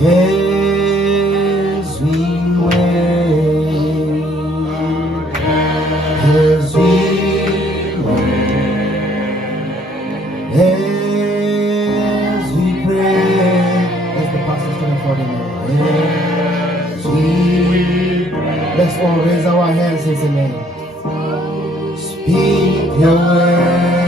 as we wait, as we wait, as we pray, as the pastor standing for them, as we pray. Let's all raise our hands in the name. Speak your word.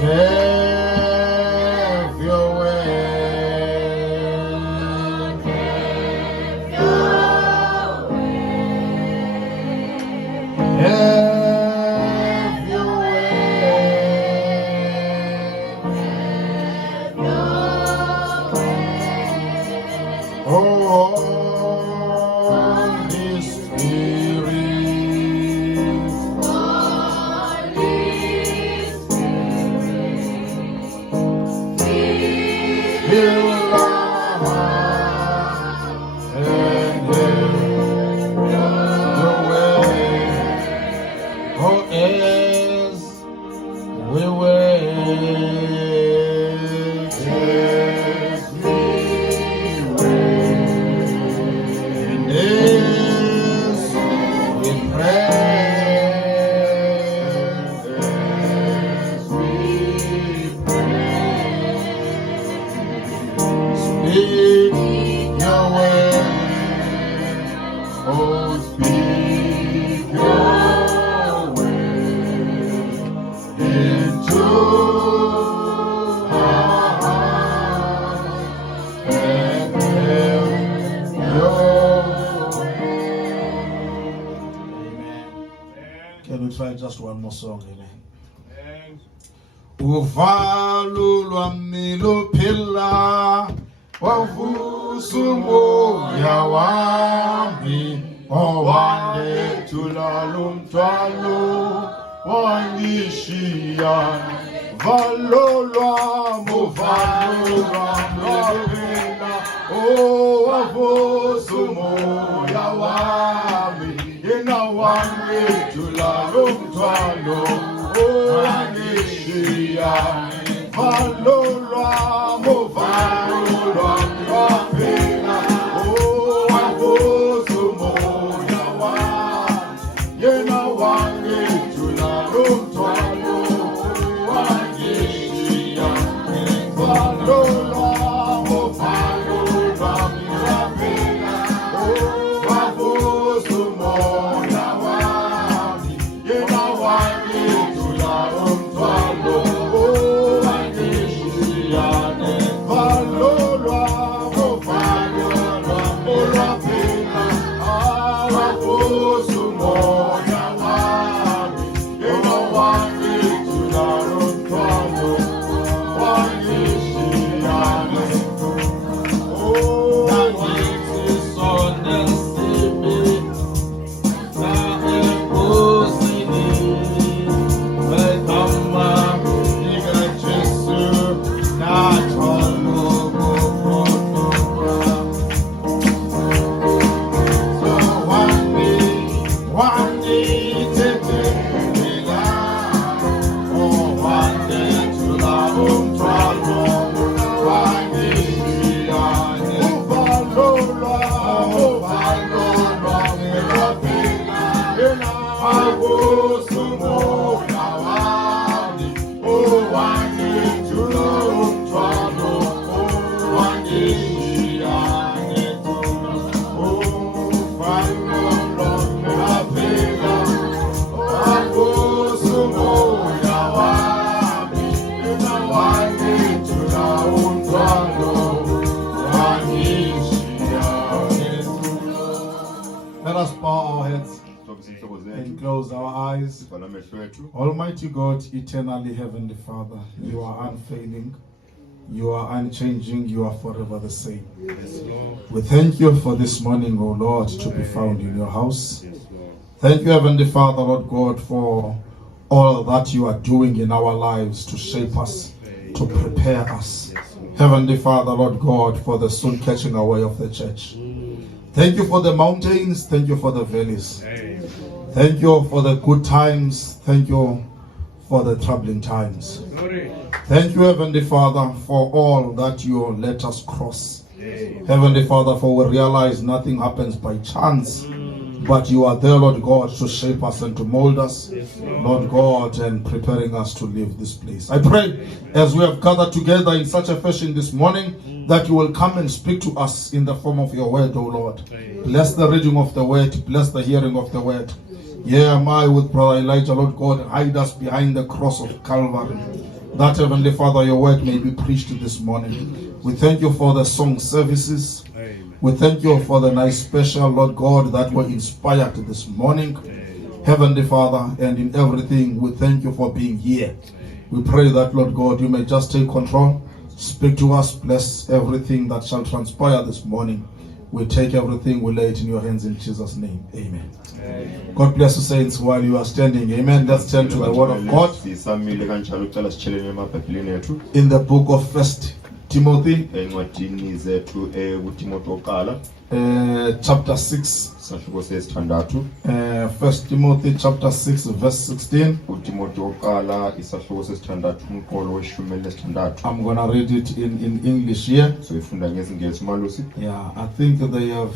Have your way. Have your way. Holy Spirit. Can we try just one more song? Amen. Uvalo lwami luphila wavusumo yawami owandethula lumthwalo wangishiya valo lwami luphila wavusumo yawami yena wangethula lumthwalo wangishiya valo lwami luphila wavusumo yawami yena wangethula lumthwalo wangishiya valo lwami luphila wavusumo yawami yena wangethula lumthwalo wangishiya valo lwami luphila wavusumo yawami yena wangethula lumthwalo wangishiya Let us bow our heads and close our eyes. Almighty God, eternally Heavenly Father, you are unfailing, you are unchanging, you are forever the same. We thank you for this morning, O Lord, to be found in your house. Thank you, Heavenly Father, Lord God, for all that you are doing in our lives to shape us, to prepare us. Heavenly Father, Lord God, for the soon catching away of the church. Thank you for the mountains. Thank you for the valleys. Thank you for the good times. Thank you for the troubling times. Thank you, Heavenly Father, for all that you let us cross. Heavenly Father, for we realize nothing happens by chance, but you are there, Lord God, to shape us and to mold us, Lord God, and preparing us to leave this place. I pray, as we have gathered together in such a fashion this morning, that you will come and speak to us in the form of your word, O Lord. Bless the reading of the word, bless the hearing of the word. Here am I with Brother Elijah, Lord God, hide us behind the cross of Calvary, that, Heavenly Father, your word may be preached this morning. We thank you for the song services. We thank you for the nice special, Lord God, that were inspired this morning. Heavenly Father, and in everything, we thank you for being here. We pray that, Lord God, you may just take control, speak to us, bless everything that shall transpire this morning. We take everything, we lay it in your hands in Jesus' name. Amen. God bless you, saints, while you are standing. Amen. Let's turn to the word of God in the book of 1 Timothy, chapter 6. 1 Timothy chapter 6 verse 16. I'm gonna read it in English here. Yeah, I think that they have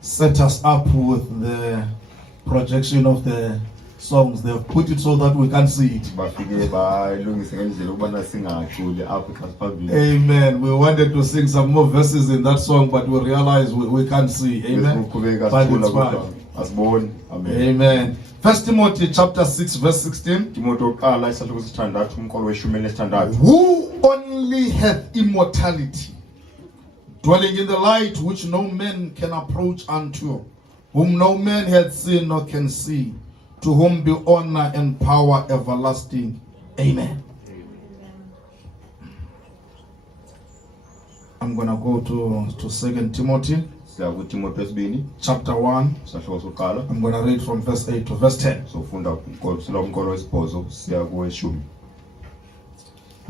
set us up with the projection of the songs. They have put it so that we can't see it. Amen. We wanted to sing some more verses in that song, but we realized we can't see. Amen. But it's fine. Amen. 1 Timothy chapter 6 verse 16. Who only hath immortality, dwelling in the light which no man can approach unto, whom no man hath seen nor can see, to whom be honor and power everlasting. Amen. I'm going to go to 2 Timothy chapter 1. I'm going to read from verse 8 to verse 10.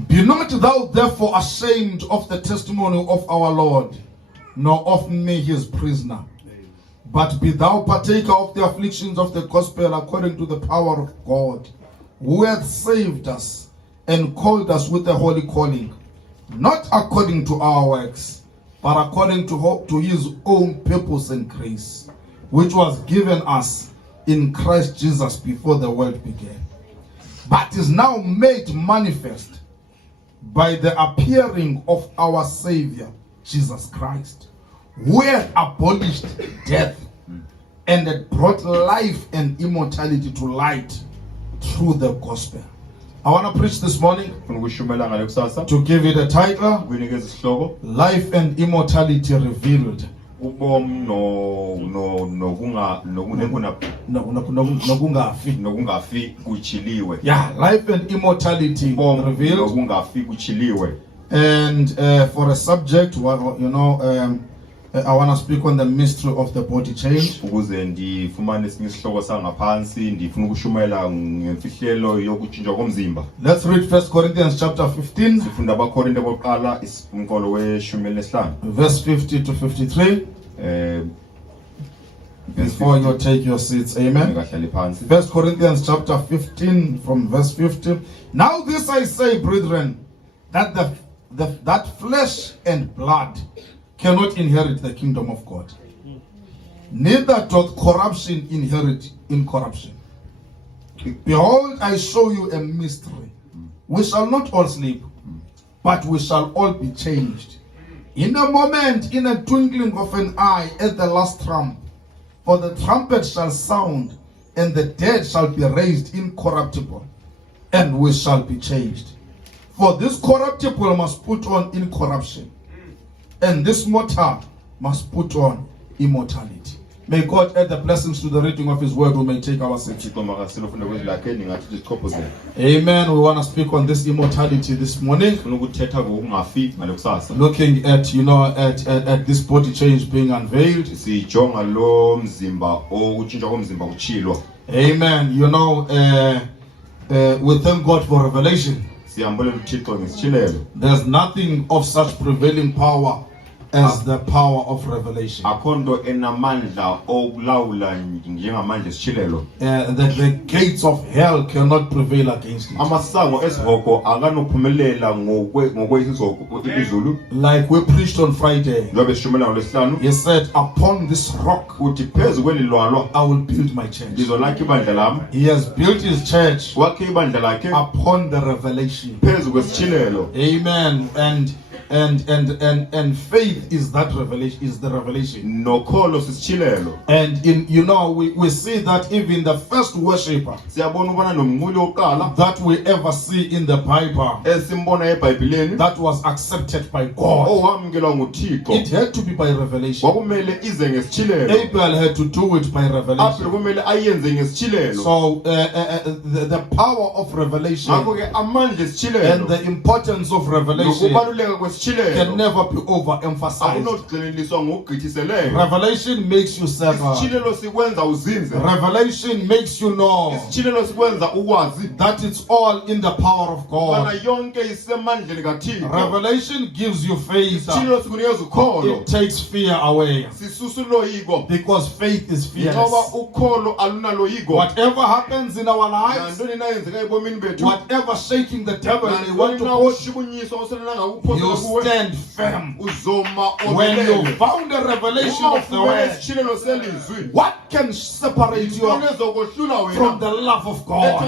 Be not thou therefore ashamed of the testimony of our Lord, nor of me his prisoner, but be thou partaker of the afflictions of the gospel according to the power of God, who hath saved us and called us with a holy calling, not according to our works, but according to his own purpose and grace, which was given us in Christ Jesus before the world began, but is now made manifest by the appearing of our Savior, Jesus Christ, who hath abolished death and had brought life and immortality to light through the gospel. I want to preach this morning to give it a title, Life and Immortality Revealed. Yeah, life and immortality revealed. And for a subject, I want to speak on the mystery of the body change. Let's read 1 Corinthians chapter 15, verse 50 to 53. Before you take your seats, amen. 1 Corinthians chapter 15 from verse 50. Now this I say, brethren, that that flesh and blood cannot inherit the kingdom of God. Neither doth corruption inherit incorruption. Behold, I show you a mystery. We shall not all sleep, but we shall all be changed. In a moment, in a twinkling of an eye, at the last trump. For the trumpet shall sound, and the dead shall be raised incorruptible, and we shall be changed. For this corruptible must put on incorruption, and this mortal must put on immortality. May God add the blessings to the reading of his word. We may take our seats. Amen. We want to speak on this immortality this morning. Looking at, at this body change being unveiled. Amen. We thank God for revelation. There's nothing of such prevailing power as the power of revelation. That the gates of hell cannot prevail against it. Like we preached on Friday, he said, upon this rock I will build my church. He has built his church upon the revelation. Amen. And faith is that revelation, is the revelation. And we see that even the first worshiper that we ever see in the Bible that was accepted by God, it had to be by revelation. Abel had to do it by revelation. So the power of revelation and the importance of revelation can never be overemphasized. Revelation makes you settle. Revelation makes you know that it's all in the power of God. Revelation gives you faith. It takes fear away, because faith is fearless. Whatever happens in our lives, whatever shaking the devil they want to put, you stand firm. When you found the revelation of the word, what can separate you from the love of God?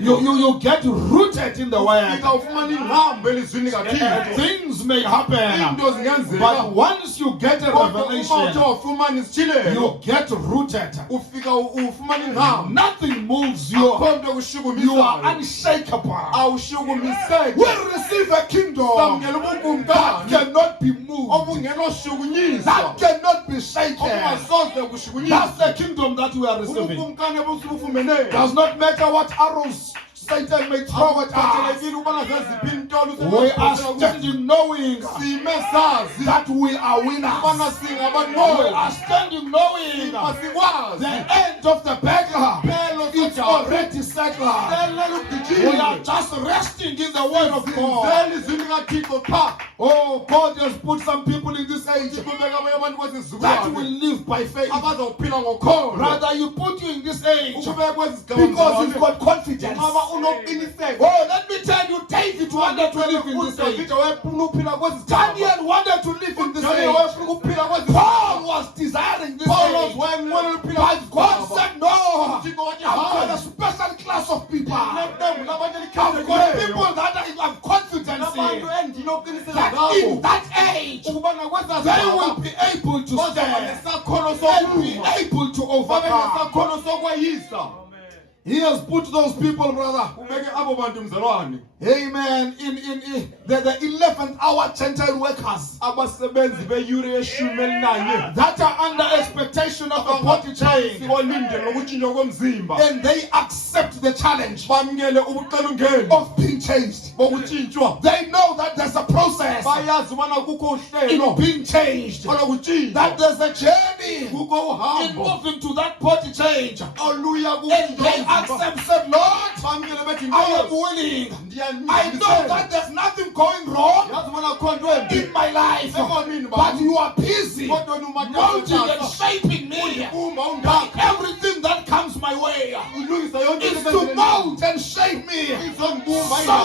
You get rooted in the word. Things may happen, but once you get a revelation, you get rooted. Nothing moves you. You are unshakable. We receive a kingdom that cannot be moved, that cannot be shaken. That's the kingdom that we are receiving. Does not matter what arrows Satan may throw at us. We are standing knowing that we are winners. We are standing knowing the end of the battle. It's already settled. We are just resting in the word of God. Oh, God has put some people in this age that will live by faith. Rather, you put you in this age because you've got confidence. Oh, let me tell you, David wanted to live in this age. Daniel wanted to live in this age. Paul was desiring this age. But God said, no, I've got a special class of people. I've got people that I have confidence in. That in that age, they will be able to stand and be able to overcome. He has put those people, brother. Amen. In the 11th hour Gentile workers that are under expectation of a body change, and they accept the challenge of being changed. They know that there's a process in being changed, that there's a journey in moving to that body change. And they accept, said, Lord, I am willing. I know that there's nothing going wrong in my life, but you are busy molding and shaping me. But everything that comes my way is to mold and shape me so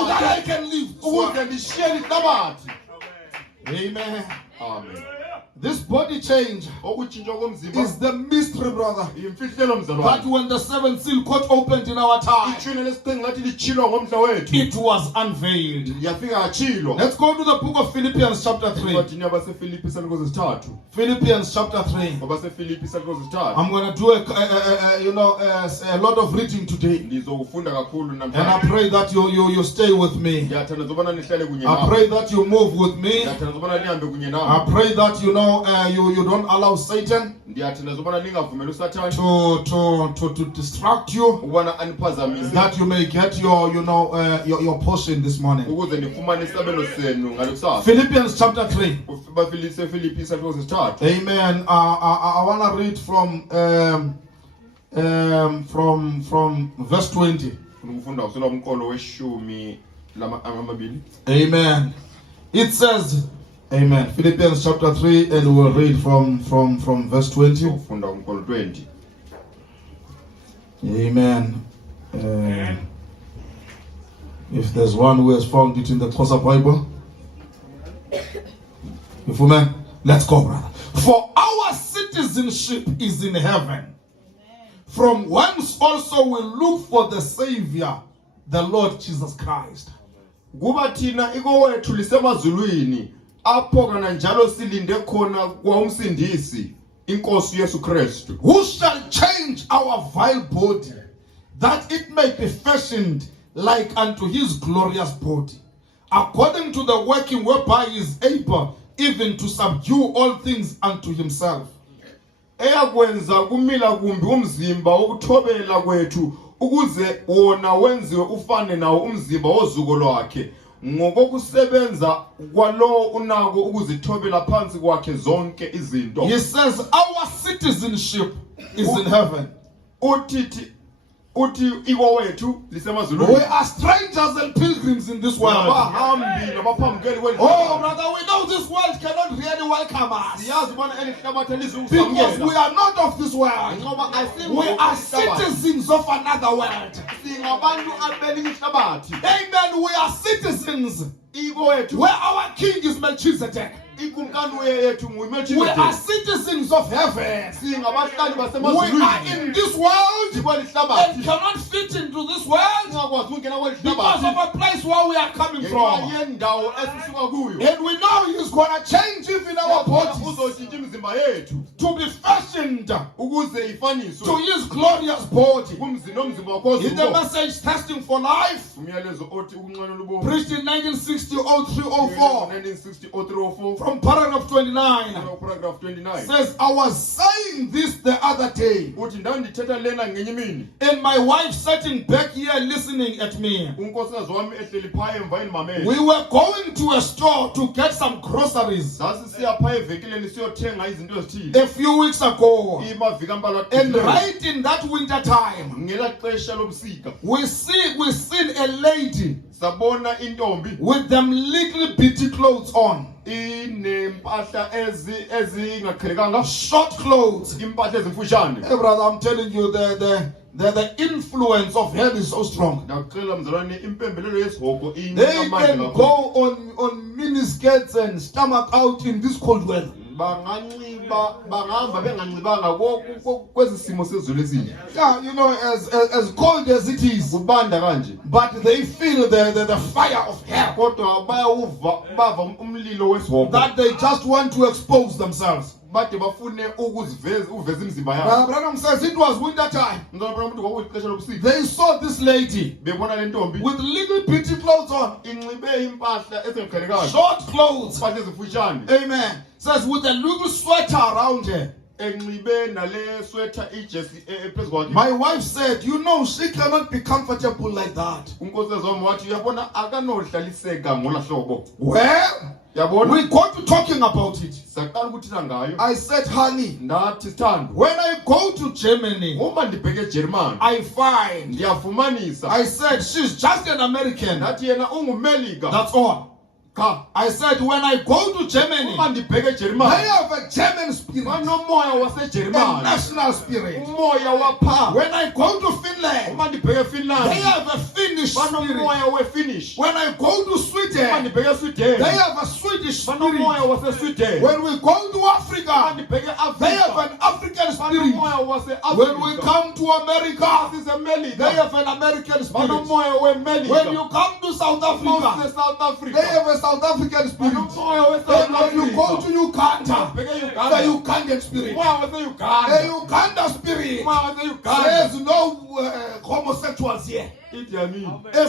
that I can live. Amen. Amen. This body change is the mystery, brother. That when the seventh seal got opened in our time, it was unveiled. Let's go to the book of Philippians chapter 3. Philippians chapter 3. I'm going to do a lot of reading today. And I pray that you stay with me. I pray that you move with me. I pray that you don't allow Satan to distract you, that you may get your portion this morning. Philippians chapter 3. Amen. I want to read from verse 20. Amen. It says, Amen. Philippians chapter 3, and we'll read from verse 20. Amen. If there's one who has found it in the Xhosa Bible, let's go, brother. For our citizenship is in heaven, from whence also we look for the Savior, the Lord Jesus Christ. Kubathina iko wethu lisemazulwini apho kana njalo silinde khona kwaumsindisi inkosi Yesu Kristu, who shall change our vile body, that it may be fashioned like unto his glorious body, according to the working whereby he is able even to subdue all things unto himself. Eyakwenza kumila kumbi umzimba wokuthobela kwethu ukuze wona wenziwe ufane nawo umzimba wozuko lwakhe ngokusebenza kwalo unako ukuzithobela phansi kwakhe zonke izinto. He says our citizenship is in heaven. Uti iko wethu lisemazulwini. We are strangers and pilgrims in this world. Oh brother, we know this world cannot really welcome us, because we are not of this world. We are citizens of another world. Amen. We are citizens where our king is Melchizedek. We are citizens of heaven. We are in this world and cannot fit into this world because of a place where we are coming from. And we know He is going to change even our bodies to be fashioned to His glorious body. In the message Testing for Life, preached in 1960-03-04, from paragraph 29, says, I was saying this the other day, and my wife sitting back here listening at me. We were going to a store to get some groceries a few weeks ago, and right in that winter time, we seen a lady with them little bitty clothes on. Short clothes. Hey brother, I'm telling you, the influence of hell is so strong. They can go on miniskirts and stomach out in this cold weather. Yeah, you know, as cold as it is, but they feel the fire of hell, that they just want to expose themselves. Branham says it was winter time. They saw this lady with little bitty clothes on, short clothes. Amen. Says with a little sweater around her. My wife said, you know, she cannot be comfortable like that. Well, we got to talking about it. I said, honey, when I go to Germany, I find, I said, she's just an American. That's all. I said, when I go to Germany, they have a German spirit, a national spirit. When I go to Finland, they have a Finnish spirit. When I go to Sweden, they have a Swedish spirit. When we go to Africa, they have an African spirit. When we come to America, they have an American spirit. When you come to South Africa, they have a South African spirit. And when you go to Uganda, the Ugandan spirit. The Uganda spirit says no homosexuals here. A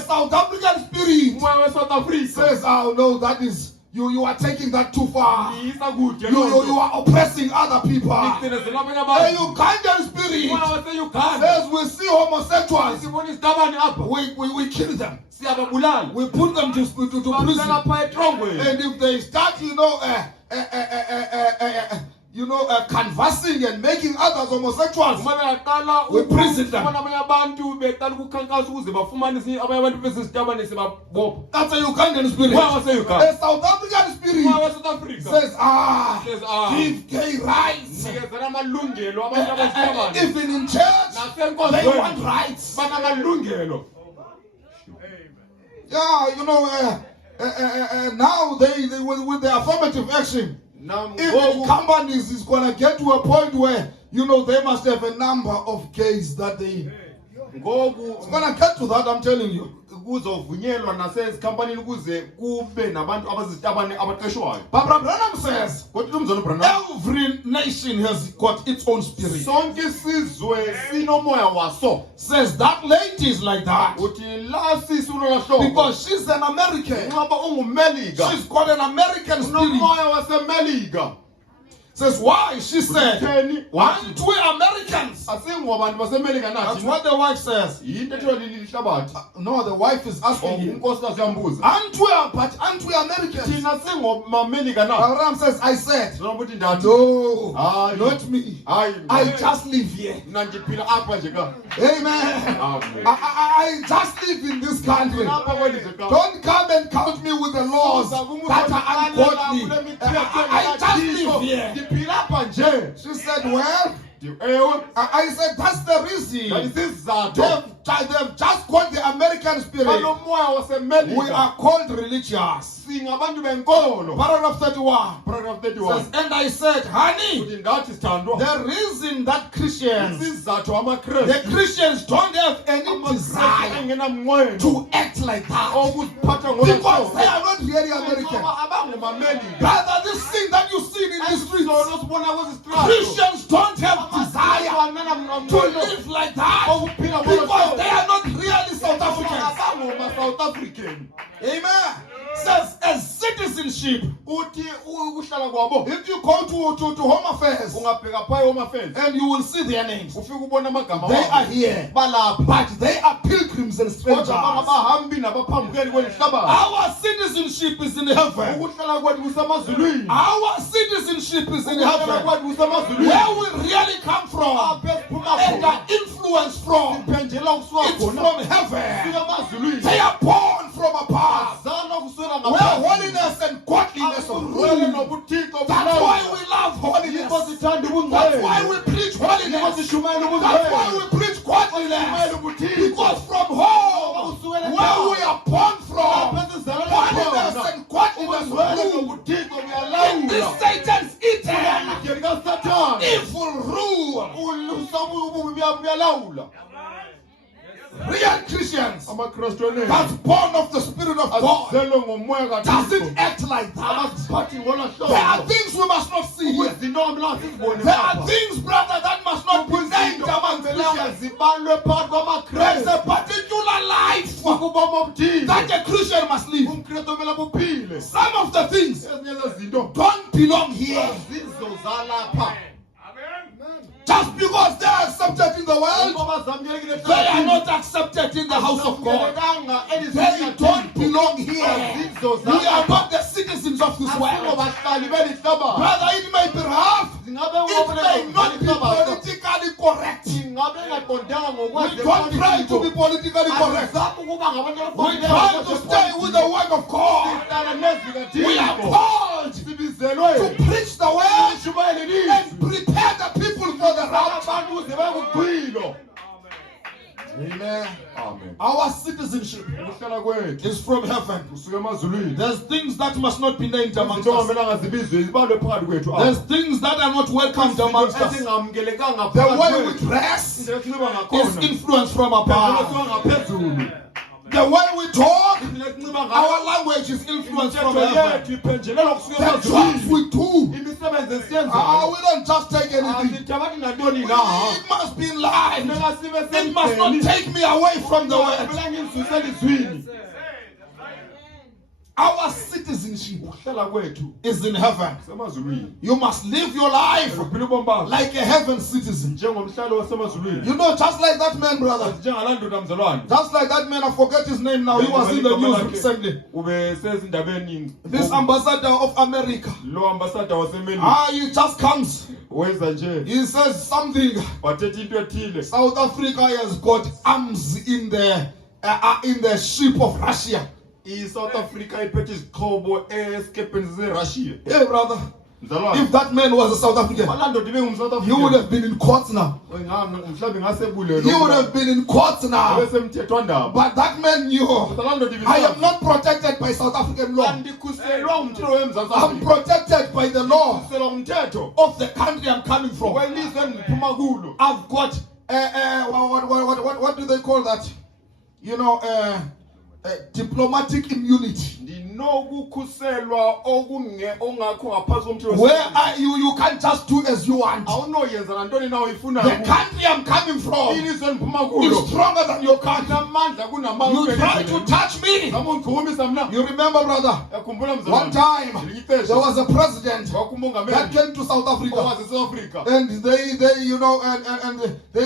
South African spirit says, oh no, that is, you are taking that too far. You are oppressing other people. The Ugandan spirit says we see homosexuals, we kill them. We put them to prison. And if they start, canvassing and making others homosexuals. We prison them. That's a Ugandan spirit. A South African spirit says, give gay rights. Even in church, they want rights. Now they with the affirmative action, even companies is going to get to a point where, they must have a number of gays that they... It's going to get to that, I'm telling you. But Brother Branham says, every nation has got its own spirit. Says that lady is like that because she's an American. She's got an American spirit. Says why? She said, aren't we Americans? That's what the wife says. No, the wife is asking him, aren't we Americans? Abraham says, I said, no, not me. I just live here. Amen. I just live in this country. Don't come and count me with the laws that are ungodly. I just live here. She said, well, I said, that's the reason. They've just got the American spirit. We are called religious. Paragraph 31. Says, and I said, honey, the reason that the Christians don't have any desire to act like that because they are not really American. Brother, this thing that you see in the streets, Christians don't have desire to live like that because they are not really South Africans. Amen. Says as citizenship, if you go to Home Affairs and you will see their names, they are here, but they are pilgrims and strangers. Our citizenship is in heaven. Our citizenship is in heaven. Where we really come from and are influenced from, it's from heaven. They are born from above, where holiness and godliness rule. That's why we love holiness. That's why we preach holiness. That's why we preach godliness. Because from home, where we are born from, holiness and godliness rule. In this Satan's Eden, evil rule. Real Christians that's born of the Spirit of God doesn't act like that. There are things we must not see here. There are things, brother, that must not be named among Christians. There is a particular life that a Christian must live. Some of the things don't belong here. Just because they are accepted in the world, they are not accepted in the house of God. They don't belong here. We are not the citizens of this world. Brother, it may be rough. It may not be politically correct. We don't try to be politically correct. We try to stay with the word of God. We are called to preach the word and prepare the people for the rapture. Amen. Amen. Our citizenship is from heaven. There's things that must not be named amongst us. There's things that are not welcomed amongst us. The way we dress is influenced from above. The way we talk, our language is influenced from heaven. The jobs we do, we don't just take anything. It must be in line. It must not take me away from the word. Our citizenship ukuhlala kwethu is in heaven. semazulwini. You must live your life Uphila ubomi bakho like a heaven citizen. njengomhlali wasemazulwini. You know, just like that man, brother. Njengalaa ndoda mzalwane. Just like that man, I forget his name now. He was in the news recently. Ube sezindabeni. This ambassador of America. Lo ambassador waseMelika. He just comes. Wenza nje. He says something. Wathetha into ethile. South Africa has got arms in the ship of Russia. I-South Africa iphethe izixhobo esikepeni ze-Russia. Hey, brother. Mzalwane. If that man was a South African, Walaa ndoda ibe nguMsouth he African. would have been in court now. Mhlawumbe ngasebulelo. He would have been in court now. Abesemthethwandaba. But that man knew, Laa ndoda I am not protected by South African law. andikhuselwa umthetho weMzantsi I'm Afrika. protected by the law Khuselwa umthetho of the country I'm coming from. welizwe endiphuma kulo. I've got what do they call that? You know, diplomatic immunity. Ndinokukhuselwa ongakho ngaphansi komthetho. Where you can't just do as you want. Awunoyenza nantoni na uyifunayo. The country I'm coming from Ilizwe endiphuma kulo is stronger than your country. namandla kunamandla. You try to touch me. Zama undichukumisa mna. You remember, brother? Yakhumbula mzalwane. One time there was a president that wakumongameli came to South Africa, owaze South Africa. and they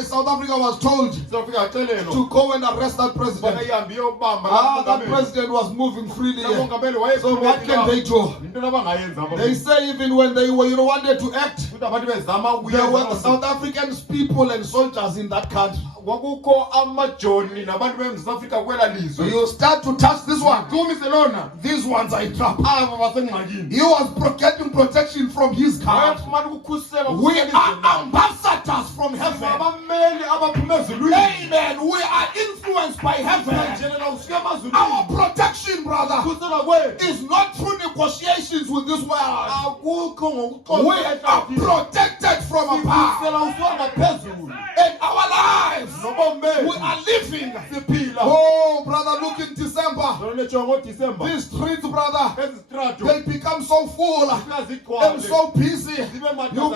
South Africa was told South Africa yaxelelwa. to go and arrest that president. Bayihambe iyobamba That president was moving freely here. umongameli So what can they do? into abangayenza They say even when they were, wanted to act, ukuthi abantu bezama there were the ukuyenza. South African people and soldiers in that country. Kwakukho amajoni nabantu beMzantsi Afrika kwela So lizwe. you start to touch this one. Chumise lona. These ones are in trouble. Aba basengxakini. He was getting protection from his country. Bayafumana ukukhuselwa We kuselizwe are labo. ambassadors from heaven. Abameli abaphuma ezulwini. Amen. We are influenced by heaven. Njengoba usuka emazulwini. Our protection, brother, Ukukhuselwa kwethu is not through negotiations with this world. akukho We are protected from above. Ukukhuselwa usuka ngaphezulu. And our lives, Nobomi bethu. we are living. Siphila. Oh, brother, look in December. Zona lejongo December. These streets, brother, Ezistrato. they become so full and Zigcwale. so busy. You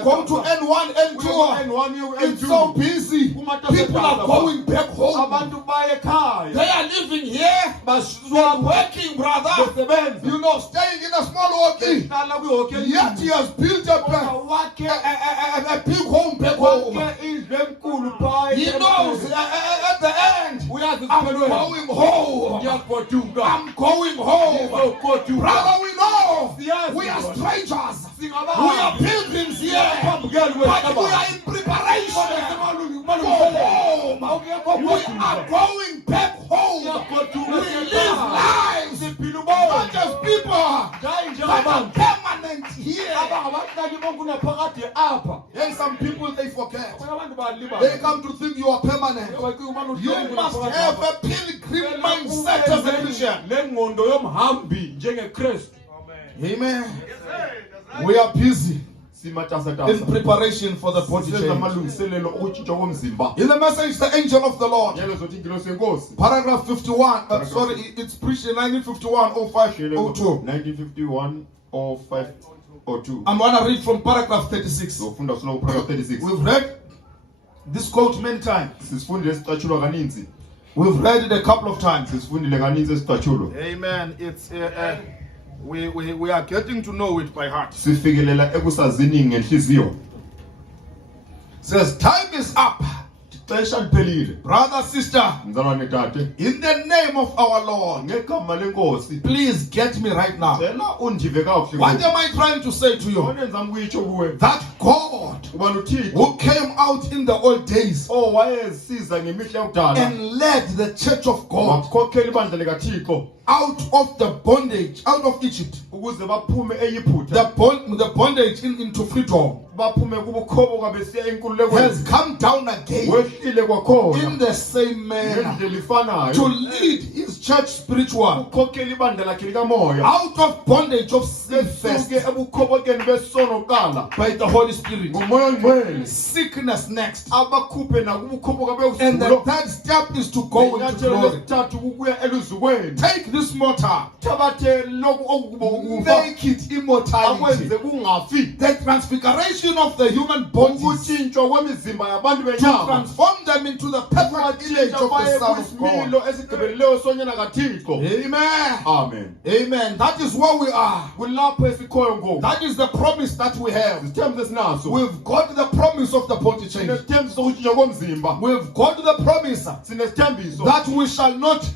go to N1, N2. It's so busy. People are going back home. Abantu baye ekhaya. They are living here. They are working, brother. Besebenza. You know, staying in a small walkie. Hlala kwihotel. Yet he has built a big home back home. Indlu enkulu phaya. He knows at the end, I'm going home. Ndiyagoduka. I'm going home. Ndiyagoduka. Brother, we know we are strangers. We are pilgrims here. But we are in preparation for home. We are going back home. We live lives not as people that are permanent here. And some people, they forget. They come to think you are permanent. You must have a pilgrim mindset as a Christian. Lengqondo yomhambi njengeKristu. Amen. We are busy in Simatasatasa. preparation for the body Senza change. amalungiselelo okutshintsha komzimba. In the message, the angel of the Lord, Nyalo zothi ingilosi yenkosi. paragraph 51, it's preached in 1951, 0502. 1951 or 502. I'm going to read from paragraph 36. Sofunda sona paragraph 36. We've read this quote many times. Sisifundile isicathulo kaninzi. We've read it a couple of times. Sisifundile kaninzi isicathulo. Amen. It's we are getting to know it by heart. Sifikelela ekusazini ngenhliziyo. Says time is up. Ixesha liphelile. Brother, sister, Mzalwane tate. in the name of our Lord, Ngegama lenkosi. please get me right now. Cela undive kakuhle. What am I trying to say to you? Konke ngizama ukuyitsho kuwe. That God Ubani uThixo who came out in the old days owayesiza ngemihla yakudala. and led the church of God Wakhokhela ibandla likaThixo out of the bondage, out of Egypt, ukuze baphume eYiphutha. the bondage into freedom, Baphume kubukhobo kwabesiya enkululekweni. has come down again Wehlile kwakhona. in the same manner Ngendlela ifanayo. to lead his church spiritual Ukhokhela ibandla lakhe likamoya. out of bondage of sin first Besuke ebukhobokeni besono kuqala. by the Holy Spirit, Ngomoya ongcwele. sickness next, Abakhuphe nakubukhoboka and the bezulo. third step is to go into Inyathelo glory. lesithathu kukuya eluzukweni. Take this mortar, Thabathe lokhu okukufa. make it immortality. Akwenze kungafi. The transfiguration transformation of the human bodies ukutshintshwa kwemizimba yabantu to benyama transform them into the perfect image of the Son of God. kwisimilo esigqibeleleyo sonyana kaThixo. Amen. Amen. Amen. That is where we are. Kulapho esikhoyo ngoku. That is the promise that we have. Isithembiso esinaso. We've got the promise of the body change. Sinesithembiso sokutshintshwa komzimba. We've got the promise Sinesithembiso that we shall not,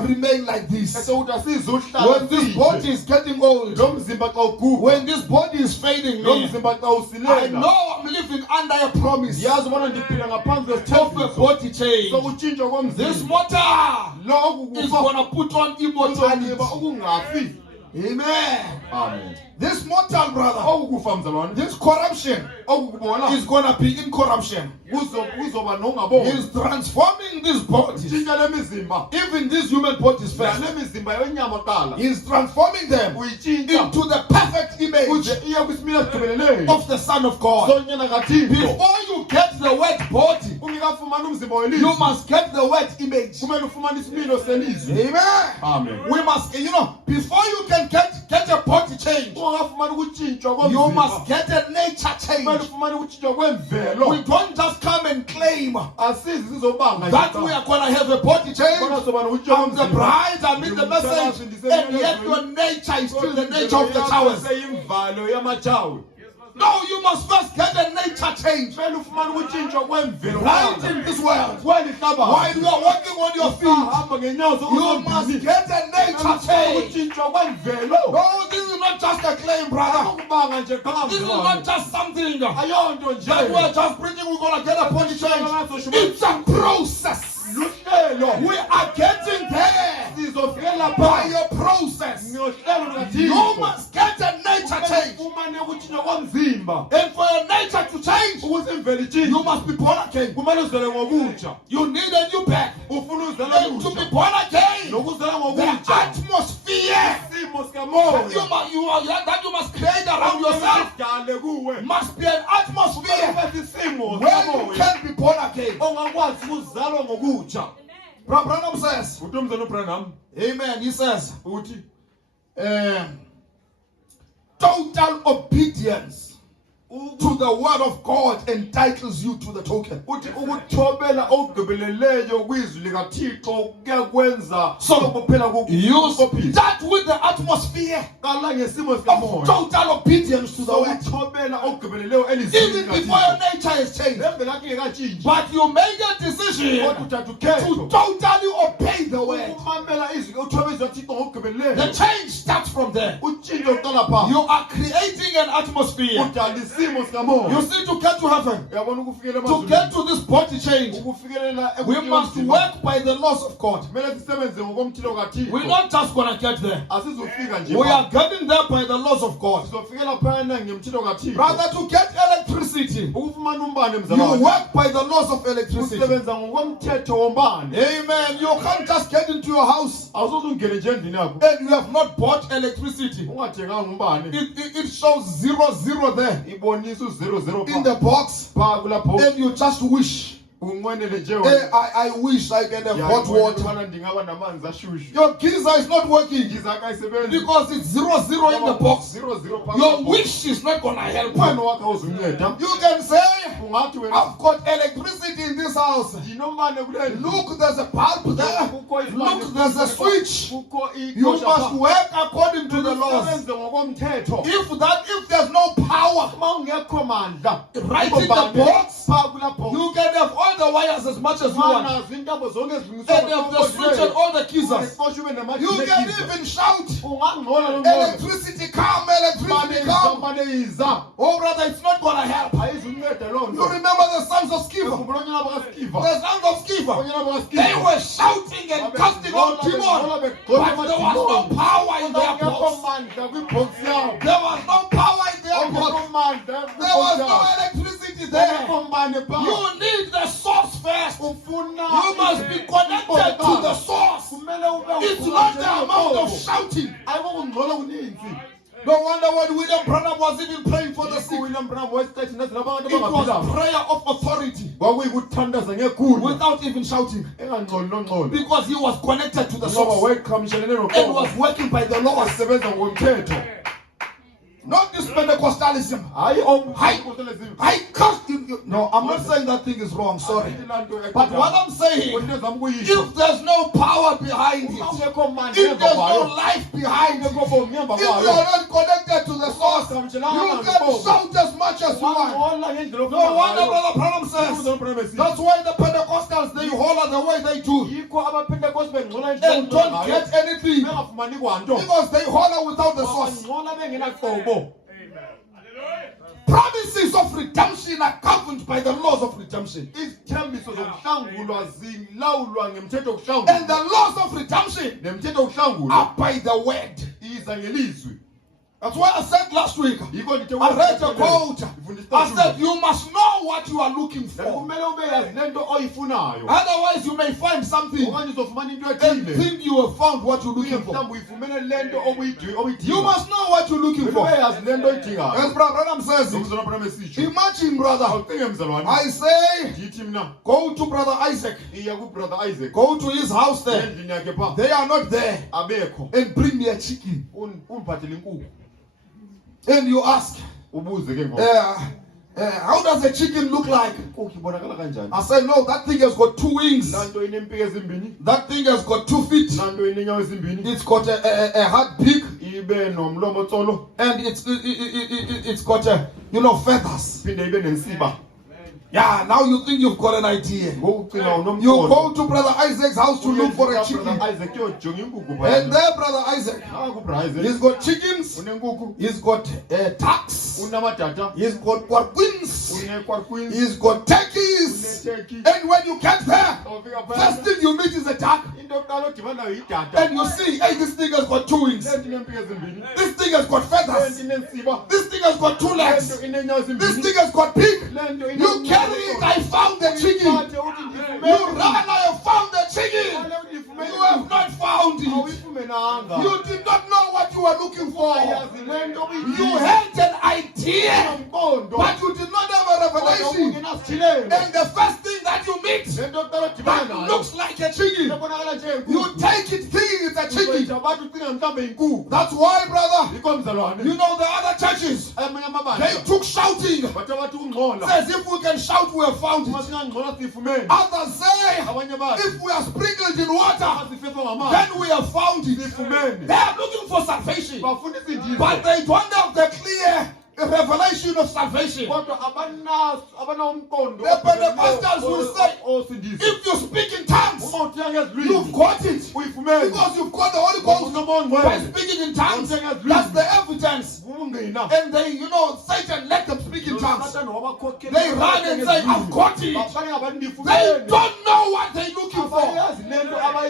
remain like this. esokuthi When this body is getting old, lo mzimba xa uguga, when this body is fading, lo man, mzimba xa I usilela, know I'm living under a promise yazi ubona ndiphila ngaphansi of a kwesithembiso body change. sokutshintshwa This komzimba. mortar Lo is going to put on immortality. ukungafi. Amen. Amen. This mortal, brother, Okukufa mzalwane, this corruption okukubola is going to be incorruption. kuzoba nongaboni. He's transforming these bodies, Tshintsha le mizimba, even these human bodies first. le mizimba yonyama qala. He's transforming them Uyitshintsha into the perfect image kuze iya kwisimilo esigqibeleleyo of the Son of God. sonyana kaThixo. Before you get the word body, Ungekafumani umzimba you welizwe, must get the word image. kumele ufumane isimilo selizwe. Amen. Amen. We must, before you can get a body change, Ungakafumani ukutshintshwa you komzimba, must get a nature kumele change. ufumane ukutshintshwa kwemvelo. We don't just come and claim Asizi zizobanga that we are going to have a body change. Bona soba nokutshintshwa I'm the komzimba. bride, I'm in the message, and yet your nature is still the nature of the towers. Seyimvalo yamatshawe. No, you must first get a nature change. Kumele ufumane ukutshintshwa kwemvelo. Right in this world. Kweli hlabathi. While you are walking on your feet, Hamba ngenyawo you must get a nature change. ukutshintshwa kwemvelo. No, this is not just a claim, brother. Ukubanga nje qha This is mzalwane. not just something that Ayonto nje. we're just preaching, we're going to get a body change. It's a process. Luhlelo. We are getting there Sizofikela by pha. a process. Ngohlelo lukaThixo. You must get a nature change. Ufumane ukutshintshwa komzimba. And for your nature to change, Ukuze imvelo itshintshe, you must be born again. kumele uzalwe ngokutsha. You need a new birth. Ufuna uzalwe And to be ngokutsha. born again, Nokuzalwa the ngokutsha. atmosphere Isimo sikamoya. that you must create around yourself Dale kuwe. must be an atmosphere Ube isimo where you sikamoya. can be born again. Ongakwazi ukuzalwa ngokutsha. Branham says, Uthi umzana uBranham amen, he says, uthi total obedience to the word of God entitles you to the token. uthi ukuthobela okugqibeleleyo kwizwi likaThixo kuyakwenza So, ukuphela You kokuphila. start with the atmosphere Qala ngesimo of sikamoya. total obedience to the word. Ukuthobela okugqibeleleyo Even elizwini before your likaThixo. nature is changed. Lemvelo yakhe ingekatshintshi. But you make a decision Kodwa uthatha to ukhetho. totally obey the word. Ukumamela izwi uthobela izwi likaThixo The ngokugqibeleleyo. change starts from there. Utshintsho luqala pha. You are creating an atmosphere. Udala isimo sikamoya. You see, to get to heaven, Uyabona ukufikela to get to this body change, ukufikelela we must work by the laws of God. kumele sisebenze ngokomthilo kaThixo. We're not just going to get there. Asizofika nje. We are getting there by the laws of God. Sizofikela phana ngemthilo kaThixo. Rather, to get electricity, Ukufumana umbane you mzalwane. work by the laws of electricity. Usebenza ngokomthetho wombane. Amen. You can't just get into your house Awusoze ungene nje endlini yakho and you have not bought electricity. ungathenganga umbane. It shows 0 there Ibonisa u00 in the box, pha kulapho and you just wish. unqwenele nje Hey, I wish I can have hot water. Ubana ndingaba namanzi ashushu. Your geyser is not working Igiza akayisebenzi. because it's 0 in the box. 00 pha Your kulapho. wish is not going to help Wena you. wakhe uzunceda. You can say, Ungathi wena I've got electricity in this house. ndinombane kule ndlu. Look, there's a bulb there. Look, there's a switch. Kukho You igosha must pha. work according to the laws. Usebenze ngokomthetho. If there's no power, Uma ungekho mandla right in the box, pha kulapho. you can have all the wires as much as you want. Nazo intambo zonke And have the switch and all the keysers. You can even shout, ungangcola electricity come, electricity come. iza Oh, brother, it's not going to help. ayizunceda loo You nto. remember the sons of Sceva? Kubulonyana bakaSkiva. The sons of Sceva. Bonyana bakaSkiva. They were shouting and casting out demons, but there was no power in their Akekho box. mandla kwibhox yawo. There was no power in their box. Akekho mandla There was kwibhox no yawo. electricity there. Akekho mbane pha. You need the source first. Ufuna You must be connected to the source. Kumele ube It's not the amount of shouting. ayikokungcola kuninzi. No wonder when William Branham was even praying for the sick, William Branham wayesithi nabantu it was abangaphilanga. prayer of authority Kwakuyikuthandaza ngekhulu. without even shouting, Engangcoli nongcolo. because he was connected to the Ngoba source wayeqhamishelene and noqobo. was working by the laws. Wasebenza ngomthetho. Not this Pentecostalism. I curse you. No, I'm not saying that thing is wrong, sorry. But what I'm saying, if there's no power behind it, if there's no life behind it, if you are not connected to the source, you can shout as much as you want. No wonder Brother Branham says, that's why the Pentecostals, they holler the way they do. And don't get anything because they holler without the source. Promises of redemption are governed by the laws of redemption. And the laws of redemption are by the word. That's why I said last week, I read a quote. I said, you must know what you are looking for. Otherwise, you may find something and think you have found what you're looking for. You must know what you're looking for. As Brother Branham says, imagine, brother, I say, go to Brother Isaac. Go to his house there. They are not there. And bring me a chicken. And you ask, how does a chicken look like? I say, no, that thing has got 2 wings. That thing has got 2 feet. It's got a hard beak. And it's got feathers. Yeah, now you think you've got an idea. You go to Brother Isaac's house to look for a chicken. And there, Brother Isaac, he's got chickens, he's got ducks, he's got quarquins, he's got turkeys. And when you get there, first thing you meet is a duck. And you see, hey, this thing has got 2 wings. This thing has got feathers. This thing has got 2 legs. This thing has got beak. You carry it, I found the chicken. You run, I have found the chicken. You have not found it. You did not know what you were looking for. You had an idea, but you did not have a revelation. And the first thing that you meet that looks like a chicken, you take it thinking it's a chicken. That's why, brother, you know the other churches, they took shouting. Says if we can shout, we have found it. Others say, if we are sprinkled in water, then we have found it. They are looking for salvation, but they don't have the clear revelation of salvation. The Pentecostals will say, if you speak in tongues, you've got it. Because you've got the Holy Ghost by speaking in tongues. That's the evidence. And they, Satan let them speak in tongues. They run and say, I've got it. They don't know what they're looking for.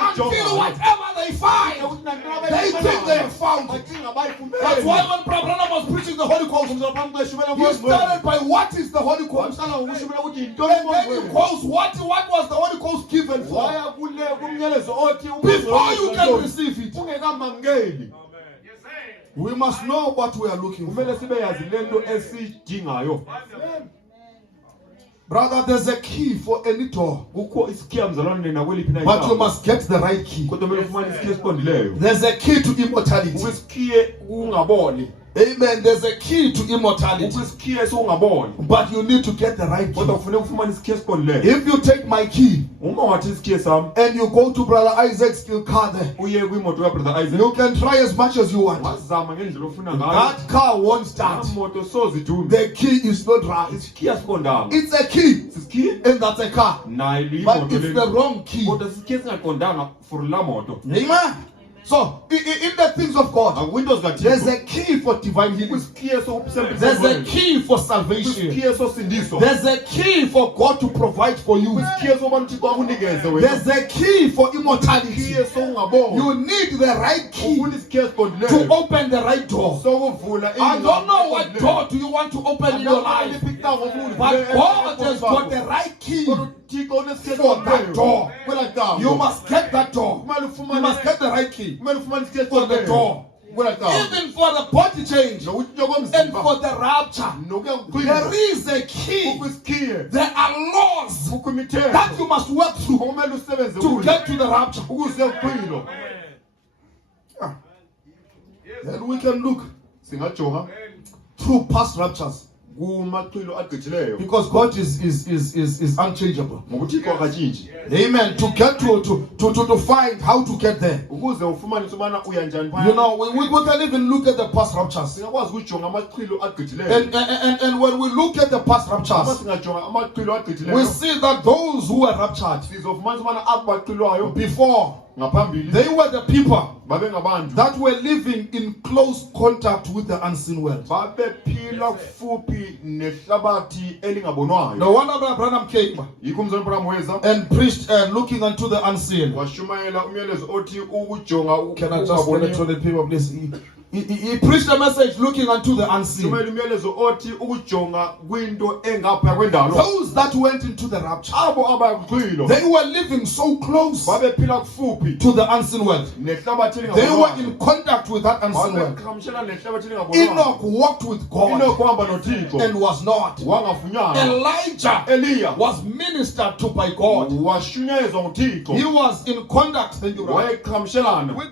Until whatever they find, they think they have found it. That's why when Branham was preaching the Holy Ghost, he started by what is the Holy Ghost. And then he quotes what was the Holy Ghost given for. Before you can receive it. We must know what we are looking for. Brother, there's a key for any door. But you must get the right key. There's a key to immortality. Amen. There's a key to immortality. But you need to get the right key. If you take my key and you go to Brother Isaac's car there, you can try as much as you want. That car won't start. The key is not right. It's a key. And that's a car. But it's the wrong key. Amen. So, in the things of God, there's a key for divine healing. There's a key for salvation. There's a key for God to provide for you. There's a key for immortality. You need the right key to open the right door. I don't know what door do you want to open in your life, but God has got the right key for that door. You must get that door. You must get the right key for the door. Even for the body change and for the rapture, there is a key. There are laws that you must work through to get to the rapture. Then we can look. through past raptures. Because God is unchangeable. Amen. To get to find how to get there. You know, we can even look at the past raptures. And when we look at the past raptures, we see that those who were raptured before, they were the people that were living in close contact with the unseen world. No wonder Abraham came and preached looking unto the unseen. Can I just get to the people, please? He preached a message looking unto the unseen. Those that went into the rapture, they were living so close to the unseen world. They were in contact with that unseen world. Enoch walked with God and was not. Elijah was ministered to by God. He was in contact with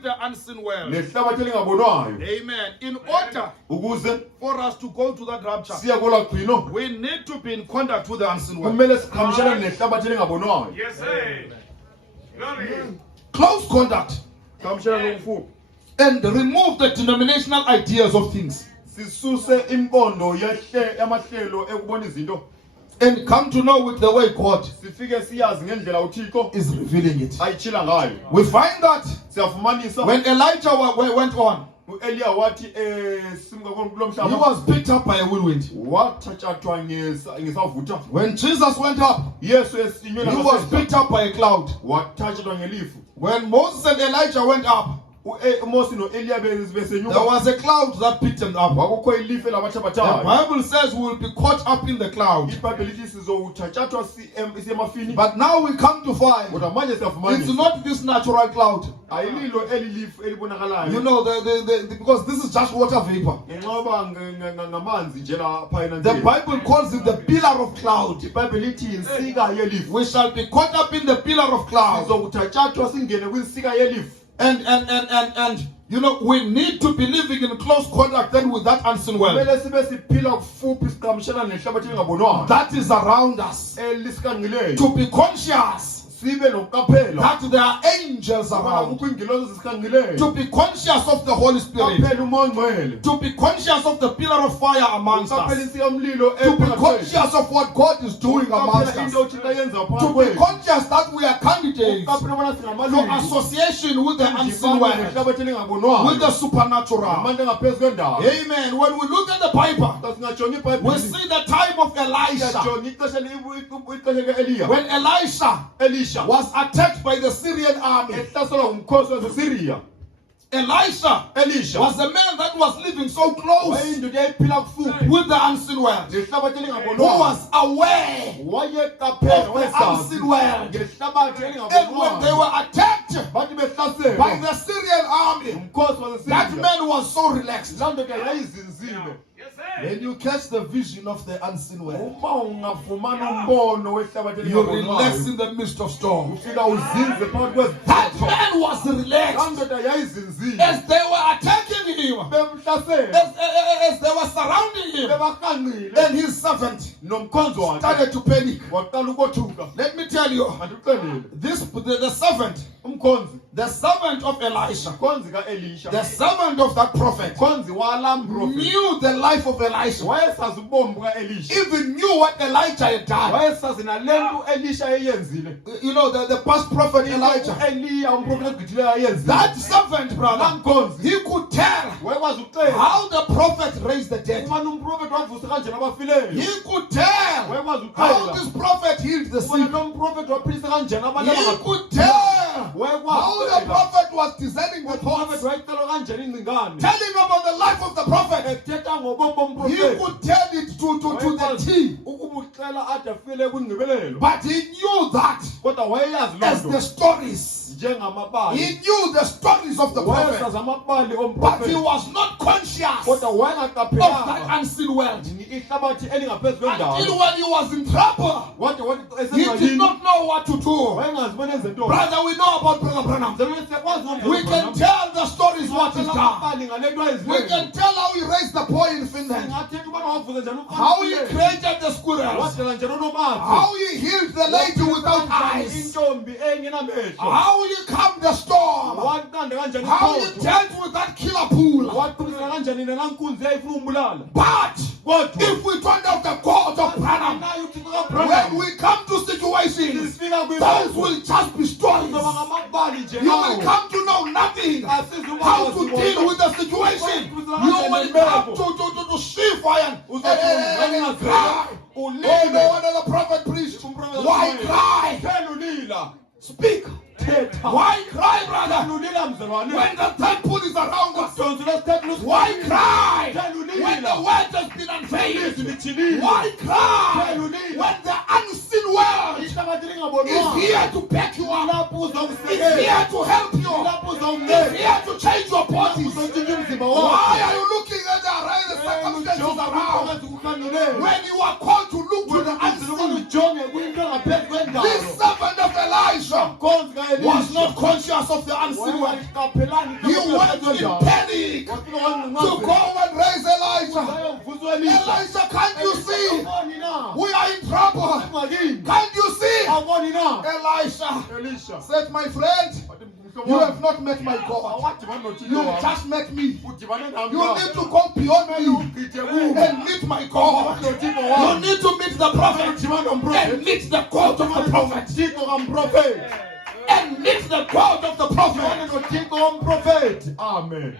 the unseen world. Amen. In order for us to go to that rapture, we need to be in contact with the unseen world. Yes, sir. Close contact. And remove the denominational ideas of things. And come to know with the way God is revealing it. We find that when Elijah went on, he was picked up by a whirlwind. When Jesus went up, he was picked up by a cloud. When Moses and Elijah went up, there was a cloud that picked them up. The Bible says we will be caught up in the cloud. But now we come to find it's not this natural cloud. You know, because this is just water vapor. The Bible calls it the pillar of cloud. We shall be caught up in the pillar of cloud. And you know, we need to be living in close contact then with that unseen world that is around us. To be conscious that there are angels around. To be conscious of the Holy Spirit. To be conscious of the pillar of fire amongst us. To be conscious of what God is doing amongst us. To be conscious that we are candidates for association with the unseen world, with the supernatural. Amen. When we look at the Bible, we see the time of Elisha. When Elisha was attacked by the Syrian army. Elisha was a man that was living so close with the unseen world, who was aware of the unseen world. And when they were attacked by the Syrian army, that man was so relaxed. When you catch the vision of the unseen world, you relax in the midst of storms. That man was relaxed as they were attacking him, as they were surrounding him, and his servant started to panic. Let me tell you, the servant of Elisha, the servant of that prophet, knew the life of Elisha, even knew what Elijah had done. You know, the past prophet Elijah, that servant, brother, he could tell how the prophet raised the dead. He could tell how this prophet healed the sick. He could tell how the prophet was designing the thoughts, telling about the life of the prophet. He could tell it to the T. But he knew that as the stories. He knew the stories of the prophet, but he was not conscious of that unseen world. Until when he was in trouble, he did not know what to do. Brother, we know about Brother Branham. We can tell the stories what he's done. We can tell how he raised the boy in Finland. how he created the squirrels, how he healed the lady without eyes, how he calmed the storm, how he dealt with that killer pool. But if we don't have the God of Branham, when we come to situations, those will just be stories. You will come to know nothing how to deal with the situation. You will come to shiver and cry. Oh, no one other prophet preached. Why cry? Speak. Why cry, brother? When the temple is around us, why cry? When the word has been unveiled, why cry? When the unseen world is here to back you up, is here to help you, is here to change your bodies, why are you looking at the circumstances around? When you are called to look to the unseen, this servant of Elijah was not conscious of the unseen world. He went in panic to go and raise Elijah. Elijah, can't you see? We are in trouble. Can't you see? Elisha said, my friend, you have not met my God. You just met me. You need to go beyond me and meet my God. You need to meet the prophet and meet the God of the prophet. And meet the God of the prophet. Amen.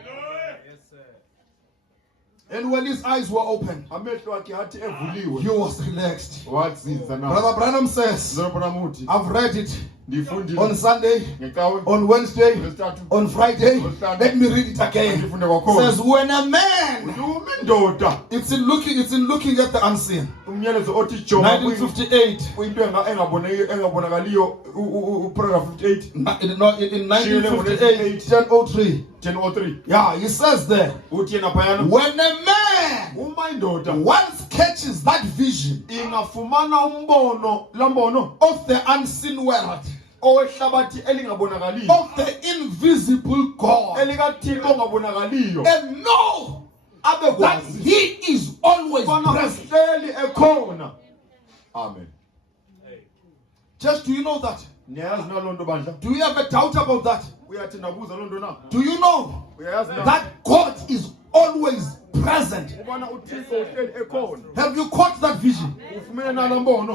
And when his eyes were open, he was relaxed. Brother Branham says, I've read it on Sunday, on Wednesday, on Friday. Let me read it again. It says, when a man, it's in looking at the unseen. 1958. In 1958, 10:03. Yeah, he says there, when a man once catches that vision of the unseen world, of the invisible God, and know that he is always present. Amen. Just do you know that? Do you have a doubt about that? Do you know that God is always present? Have you caught that vision?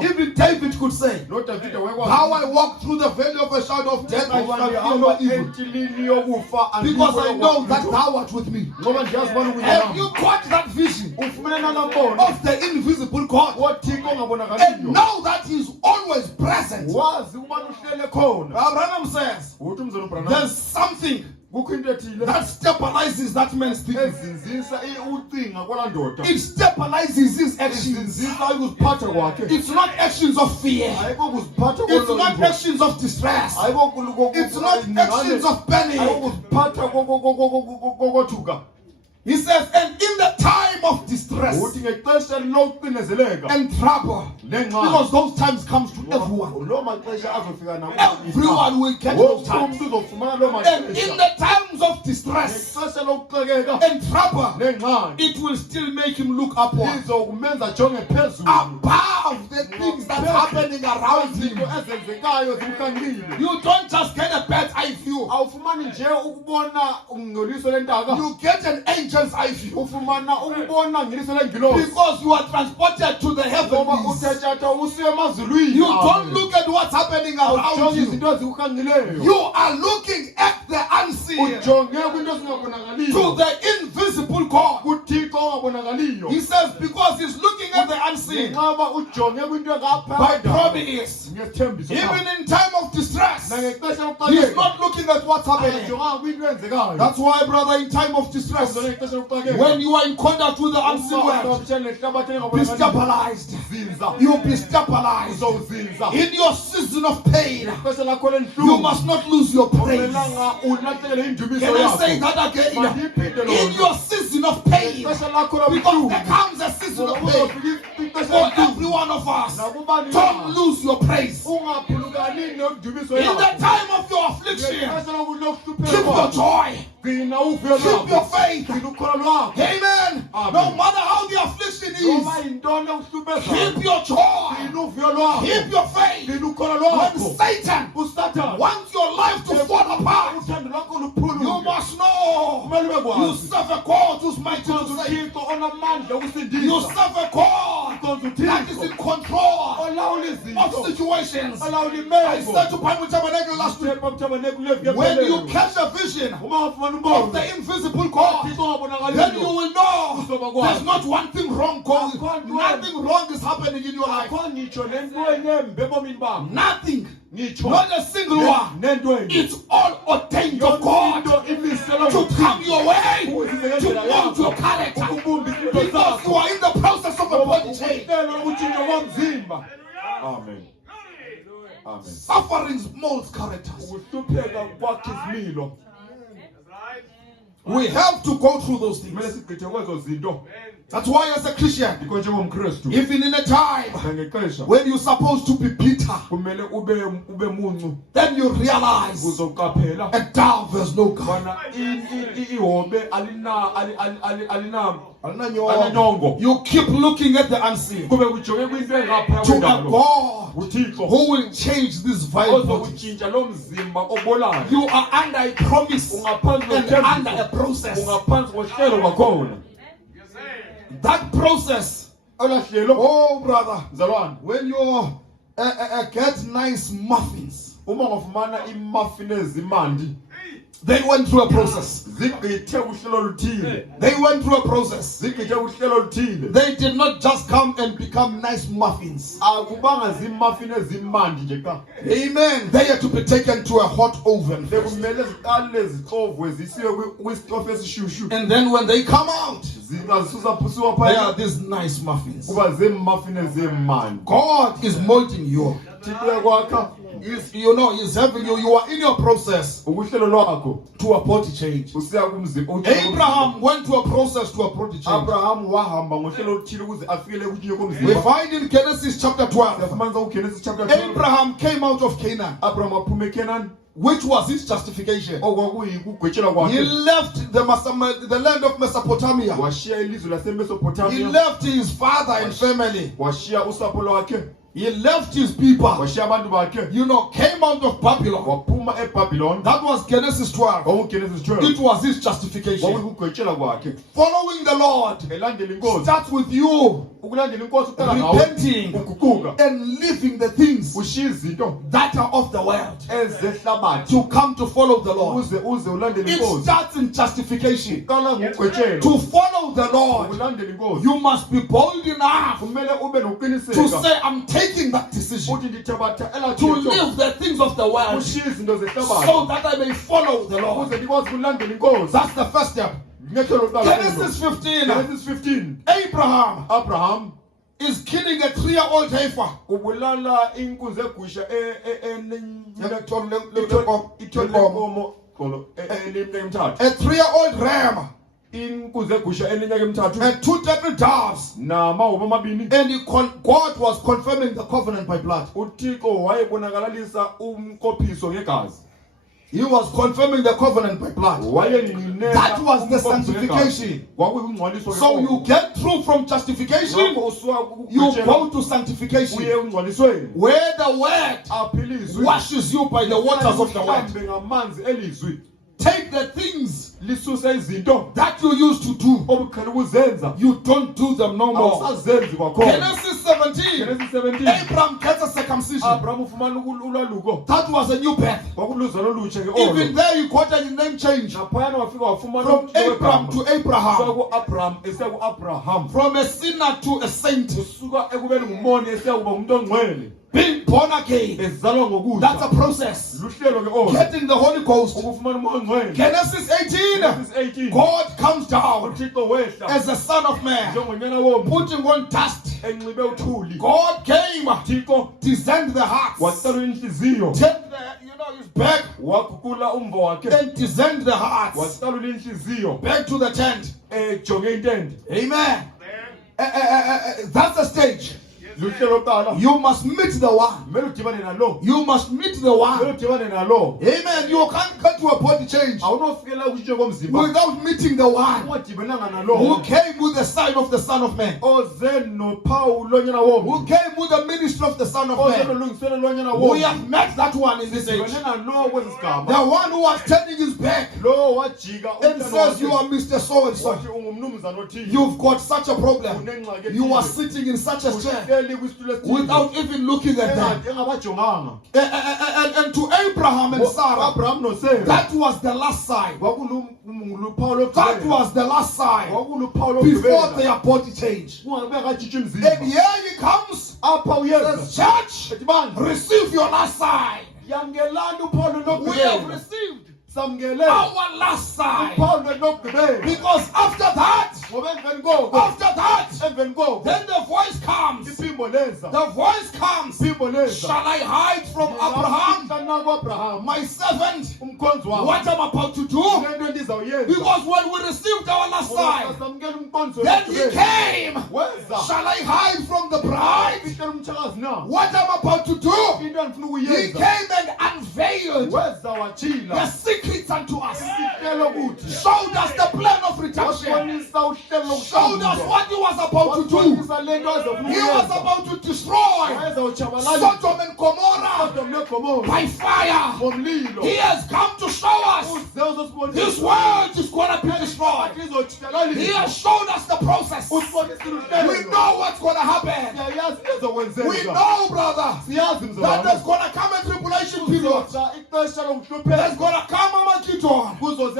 Even David could say, how I walk through the valley of a shadow of death, I shall fear no evil, because I know that thou art with me. Have you caught that vision of the invisible God, and know that he is always present? Abraham says, there's something that stabilizes that man's thinking. It stabilizes his actions. It's not actions of fear. It's not actions of distress. It's not actions of panic. He says, and in the time of distress and trouble, because those times comes to everyone. Everyone will get those times. And in the times of distress and trouble, it will still make him look upward, above the things that's happening around him. You don't just get a bad eye view. You get an angel's eye view, because you are transported to the heavens. You don't look at what's happening around you. You are looking at the unseen, to the invisible God. He says, because he's looking at the unseen by promise. Even in time of distress, he's not looking at what's happening. That's why, brother, in time of distress, when you are in contact with the unseen world, be stabilized. You be stabilized. In your season of pain, you must not lose your praise. Can I say that again? In your season of pain, because there comes a season of pain for every one of us. Don't lose your praise. In the time of your affliction, keep your joy. Keep your faith. Amen. No matter how the affliction is, keep your joy, keep your faith. When Satan wants your life to fall apart, you must know you serve a God who's mighty to save. You serve a God that is in control of situations. I said to Bible Tabernacle last week, when you catch a vision of the invisible God, then you will know there's not one thing wrong going. Nothing wrong is happening in your life. Nothing. Not a single one. It's all ordained of God to come your way, to mold your character, because you are in the process of a body change. Amen. Amen. Sufferings molds characters. We have to go through those things. That's why as a Christian, even in a time when you're supposed to be bitter, then you realize a dove has no God. You keep looking at the unseen to a God who will change this vile body. You are under a promise and under a process. That process, oh brother, when you get nice muffins, they went through a process. They went through a process. They did not just come and become nice muffins. Amen. They had to be taken to a hot oven. And then when they come out, they are these nice muffins. God is molding you. He's having you. You are in your process to a body change. Abraham went to a process to a body change. We find in Genesis chapter 12, Abraham came out of Canaan, which was his justification. He left the land of Mesopotamia. He left his father and family. He left his people, came out of Babylon. That was Genesis 12. It was his justification. Following the Lord starts with you repenting and leaving the things that are of the world to come to follow the Lord. It starts in justification. To follow the Lord, you must be bold enough to say, I'm taking that decision to leave the things of the world so that I may follow the Lord. That's the first step. Genesis 15. Abraham is killing a 3-year-old heifer. A 3-year-old ram. And 2 turtle doves. And God was confirming the covenant by blood. He was confirming the covenant by blood. That was the sanctification. So you get through from justification, you go to sanctification, where the word washes you by the waters of the word. Take the things that you used to do. You don't do them no more. Genesis 17. Abraham gets a circumcision. That was a new birth. Even there you got a name change. From Abram to Abraham. From a sinner to a saint. Being born again. That's a process. Getting the Holy Ghost. Genesis 18. God comes down as the Son of Man, putting on dust. God came, descend the hearts, take his back, and descend the hearts back to the tent. Amen. That's the stage. You must meet the one. You must meet the one. Amen. You can't get to a body change without meeting the one who came with the sign of the Son of Man, who came with the ministry of the Son of Man. We have met that one in this age. The one who was turning his back and says, you are Mr. So-and-so. You've got such a problem. You are sitting in such a chair without even looking at them. And to Abraham and Sarah, that was the last sign. That was the last sign before their body change. And here he comes. Says, church, receive your last sign. We have received our last sign. Because after that, then the voice comes. The voice comes. Shall I hide from Abraham, my servant, what I'm about to do? Because when we received our last sign, then he came. Shall I hide from the bride what I'm about to do? He came and unveiled the secrets unto us. Showed us the plan of redemption. Showed us what he was about to do. He was about to destroy Sodom and Gomorrah by fire. He has come to show us this world is going to be destroyed. He has showed us the process. We know what's going to happen. We know, brother, that there's going to come a tribulation period. There's going to come a Magidon. We go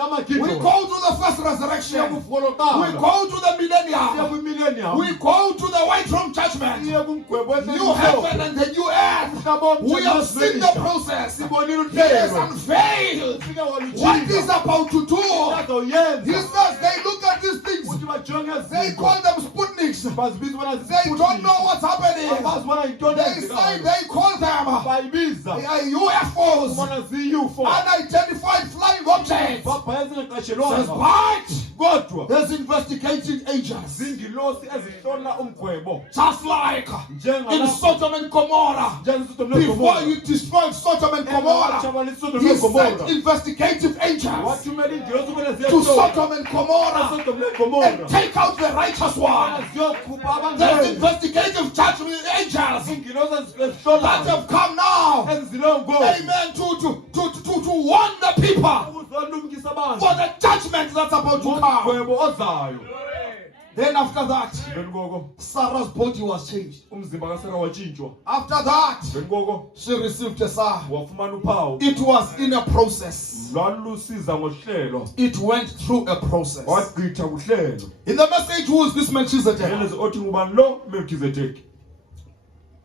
to the first resurrection. We go to the millennium. We go to the white throne judgment. New heaven and the new earth. We have seen the process. He has unveiled what he's about to do. He says they look at these things. They call them Sputniks. They don't know what's happening. They say they call them UFOs. Unidentified flying objects. Says, but there's investigating angels. Just like in Sodom and Gomorrah. Before you destroyed Sodom and Gomorrah, he sent investigative angels to Sodom and Gomorrah and take out the righteous one. There's investigative judgment angels that have come now. Amen. To warn the people for the judgment that's about to come. Then after that, Sarah's body was changed. After that, she received a son. It was in a process. It went through a process. In the message, who is this Melchizedek?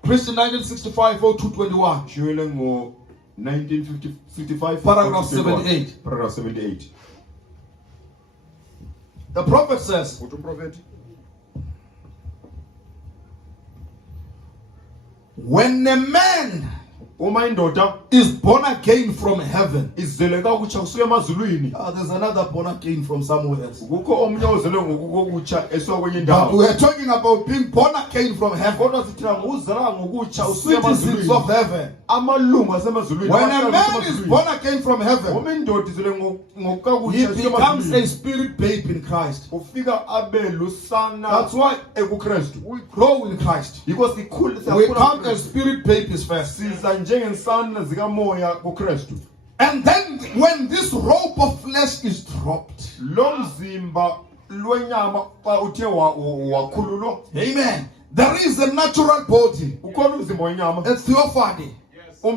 Christian 1965 0221. 1955. Paragraph 78. Paragraph 78. The prophet says, when a man is born again from heaven, there's another born again from somewhere else. But we are talking about being born again from heaven, citizens of heaven. When a man is born again from heaven, he becomes a spirit babe in Christ. That's why we grow in Christ. Because we come as spirit babies first. And then when this robe of flesh is dropped, amen, there is a natural body, a theophany. A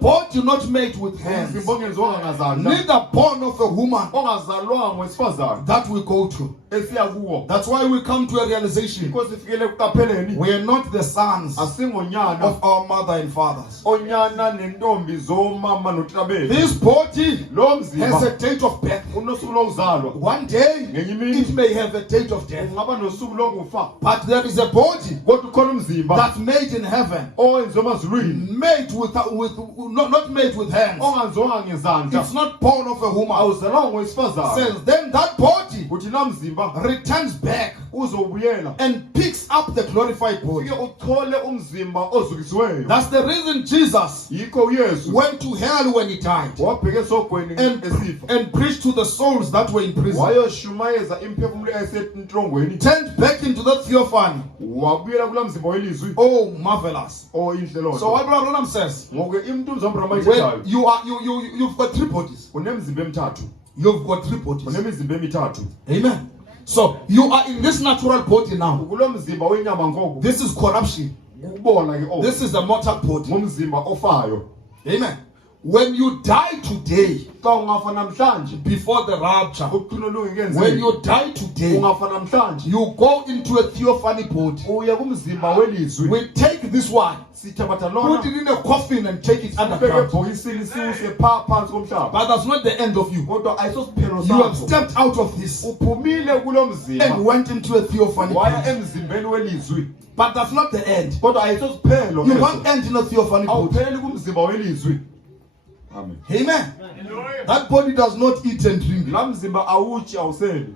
body not made with hands, neither born of a woman, that we go to. That's why we come to a realization. We are not the sons of our mother and fathers. This body has a date of birth. One day it may have a date of death. But there is a body that's made in heaven, made with not made with hands. It's not born of a woman. Says then that body umzimba returns back uzobuyela and picks up the glorified body. ufike uthole umzimba ozukisiweyo. That's the reason Jesus Yikho uYesu went to hell when he died wabheka esogweni esifa and preached to the souls that were in prison. wayoshumayeza imiphefumulo eyayisentrongweni, Turned back into that theophany. wabuyela kula mzimba welizwi. Oh, marvelous. Inhle loo So nto. what Brother Branham says, Ngoke imntu Branham when ayithethayo you've got three bodies. unemizimba emithathu. You've got three bodies. Unemizimba emithathu. Amen. So you are in this natural body now. Kulo mzimba wenyama ngoku This is corruption. ukubona ke This is the mortal body. ngumzimba ofayo. Amen. When you die today, Xa ungafa namhlanje before the rapture, uqino when lungekenzeki. you die today, Ungafa namhlanje you go into a theophany body. uya kumzimba welizwi. We take this one, Sithabatha put lona it in a coffin and take it ubeke underground. ebhokisini siwuse phaa phansi komhlaba. But that's not the end of you. Kodwa ayisosiphelo You have sakho. stepped out of this Uphumile kulo and mzimba went into a theophany waya body. emzimbeni welizwi. But that's not the end. Kodwa ayisosiphelo You eso. won't end in a theophany body. Awupheleli kumzimba welizwi. Amen. Amen. That body does not eat and drink. La mzimba awutshi awuseli.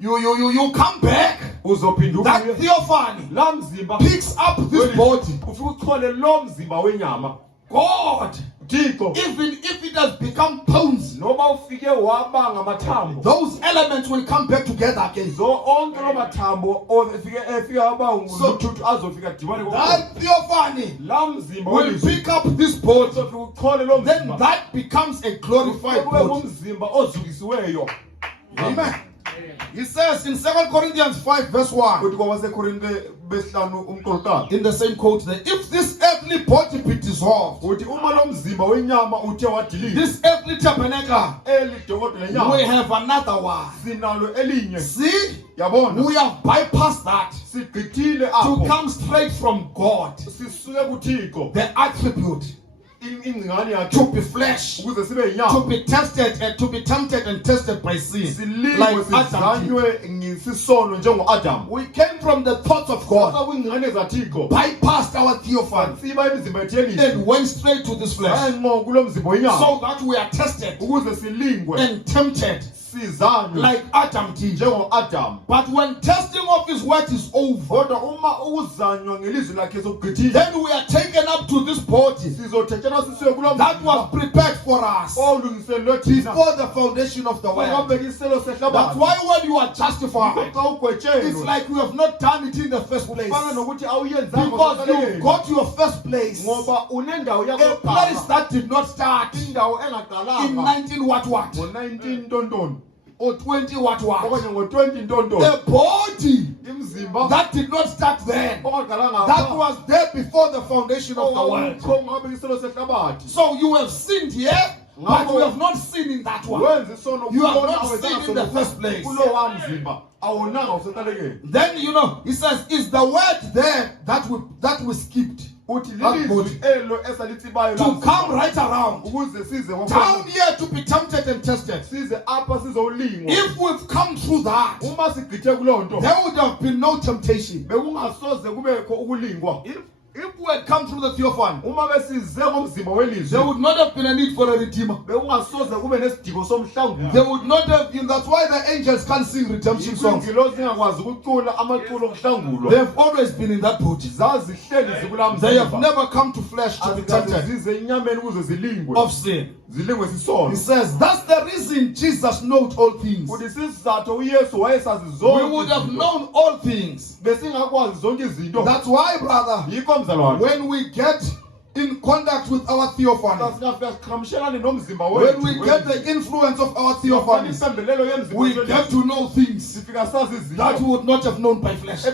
You come back. Uzophinda That ubuye. theophany La mzimba picks up this body. ufike uthole lo mzimba wenyama. God, Thixo, even if it has become bones, noba ufike waba ngamathambo, those elements will come back together again. zo onke lo mathambo efike waba ngumthuthu azofika dibane kokho. That theophany La mzimba will welizwi pick up this body. uzofike uthole lo Then mzimba. that becomes a glorified Ube body. ngumzimba ozukisiweyo. Amen. He says in 2 Corinthians 5 verse 1, Kuthi kwabaseKorinte besihlanu umqolqana. in the same quote there, if this earthly body be dissolved, Uthi uma lo mzimba wenyama uthe wadilika, this earthly tabernacle, eli dokodo we lenyama have another one. sinalo elinye. See, Yabona, we have bypassed that sigqithile to apho. come straight from God. Sisuke kuThixo. The attribute Ingcingane yakhe to be flesh, ukuze sibe to yinyama. be tested and to be tempted and tested by sin, Silingwe like Adam did. sizanywe ngisisono njengo-Adam. We came from the thoughts of God, Sasa kwingcingane zaThixo bypassed our theophany, siba imizimba yethu yelizwi. and went straight to this flesh, Ngqo kulo mzimba wenyama so that we are tested ukuze silingwe and tempted sizanywe like Adam did. njengo-Adam. But when testing of his word is over, Kodwa uma ukuzanywa ngelizwi lakhe sokugqithile, then we are taken up to this body sizothethelwa sisiwe kulo that was mzimba prepared for us olungiselelwe thina. before the foundation of the world. Ungabhekiselo That's sehlabathi. why when you are justified, Xa it's ugwetshelwe like you have not done it in the first place. fana nokuthi awuyenzanga Because you ngokuqalekeni. got your first place, Ngoba unendawo a yakho place yokuqala. that did not start Indawo in engaqalanga 19 what ngo-19 ntontoni or 20 what okanye ngo-20 ntontoni. a body Imzimba that did not start then, ongaqalanga that was there before the foundation of the world. ongawukho ngabhekiselo sehlabathi. So you have sinned here, but you have not sinned in that one. Wenza isono You have kulona not wenza sinned in the ngaso first place. kulowa mzimba awonanga useqalekeni. Then he says, is the word there that we skipped Uthi That lilizwi body. elo esalitsibayo to la come right around ukuze size down ngokwenu. here to be tempted and tested? Size apha sizolingwa. If we've come through that, Uma sigqithe kuloo nto there would have been no temptation. bekungasoze kubekho ukulingwa. If we had come through the theophany, Uma besize ngomzimba there welizwi would not have been a need for a redeemer. bekungasoze kube nesidingo somhlangano. There would not have been. That's why the angels can't sing redemption songs. Izingilosi zingakwazi ukucula amaculo okuhlangulwa. They have always been in that body. Zazihleli zikula They have mzimba. never come to flesh to be Azikaze tempted zize enyameni ukuze zilingwe. of sin. Zilingwe sisono. He says that's the reason Jesus knows all things. Uthi sizathu uYesu wayesazi We zonke would have izinto. known all things. Besingakwazi zonke izinto. That's why, brother, Yikho mzalwane. when we get in contact with our theophany, Singafika siqhamushelane nomzimba when we wethu. get the influence of our theophany, Impembelelo yemzimba we wethu. get to know things Sifika sazi that we izinto. would not have known by flesh.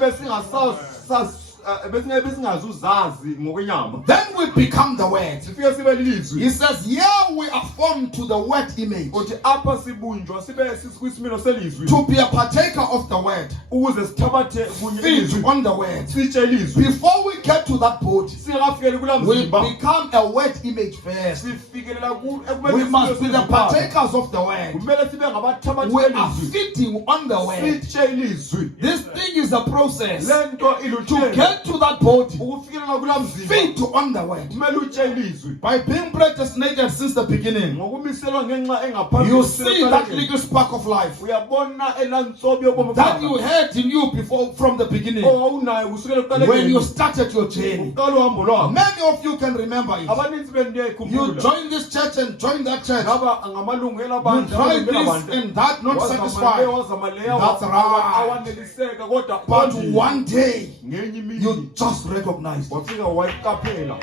Besingazuzazi ngokwenyama. Then we become the word. Sifike sibe lilizwi. He says, here we are formed to the word image, Uthi apha sibunjwa sibe sikwisimilo selizwi. to be a partaker of the word, Ukuze sithabathe kunye feed ilizwi. on the word. Sitshe ilizwi. Before we get to that body, Singakafikeli kula we mzimba. become a word image first. Sifikelela ku We must be the partakers of the word. Kumele sibe ngabathabathi We are belizwi. feeding on the word. Sitshe ilizwi. This thing is a process. lento To iluthele get to that body, ukufikelela kula mzimba feed on the word. kumele utshe ilizwi By being predestinated since the beginning, ngokumiselwa ngenxa you engaphambili see that little spark of life uyabona elantsobi yobomi that you had in you before from the beginning. owawunayo kusukela When you ekuqaleni started your journey, uqala uhambo lwakho many of you can remember it. abaninzi benu You ndiyayikhumbula joined this church and joined that church. ngaba ngamalungu You elabandla tried this and that, not satisfied. That's right. awaneliseka kodwa But one day, ngenye imini you just recognized. wafika wayiqaphela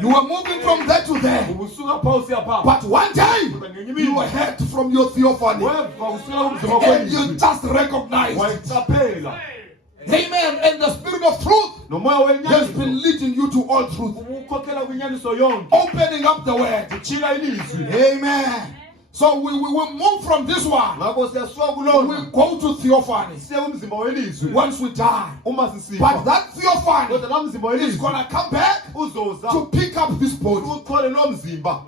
You were moving from there to there. ubusuka phaa usiya phaa But one day, kodwa ngenye you imini heard from your theophany. weva kusukela kumzima And you kwelizwi just recognized. wayiqaphela Amen. And the spirit of truth nomoya has wenyaniso been leading you to all truth. ukukhokhela kwinyaniso yonke Opening up the word. utshila ilizwi Amen. So we will move from this one. ngakho siyasuka We kulona go to theophany siye kumzimba welizwi once we die. uma But sisifa that theophany kodwa la mzimba is welizwi going to come back uzoza to pick up this body. uthole lo mzimba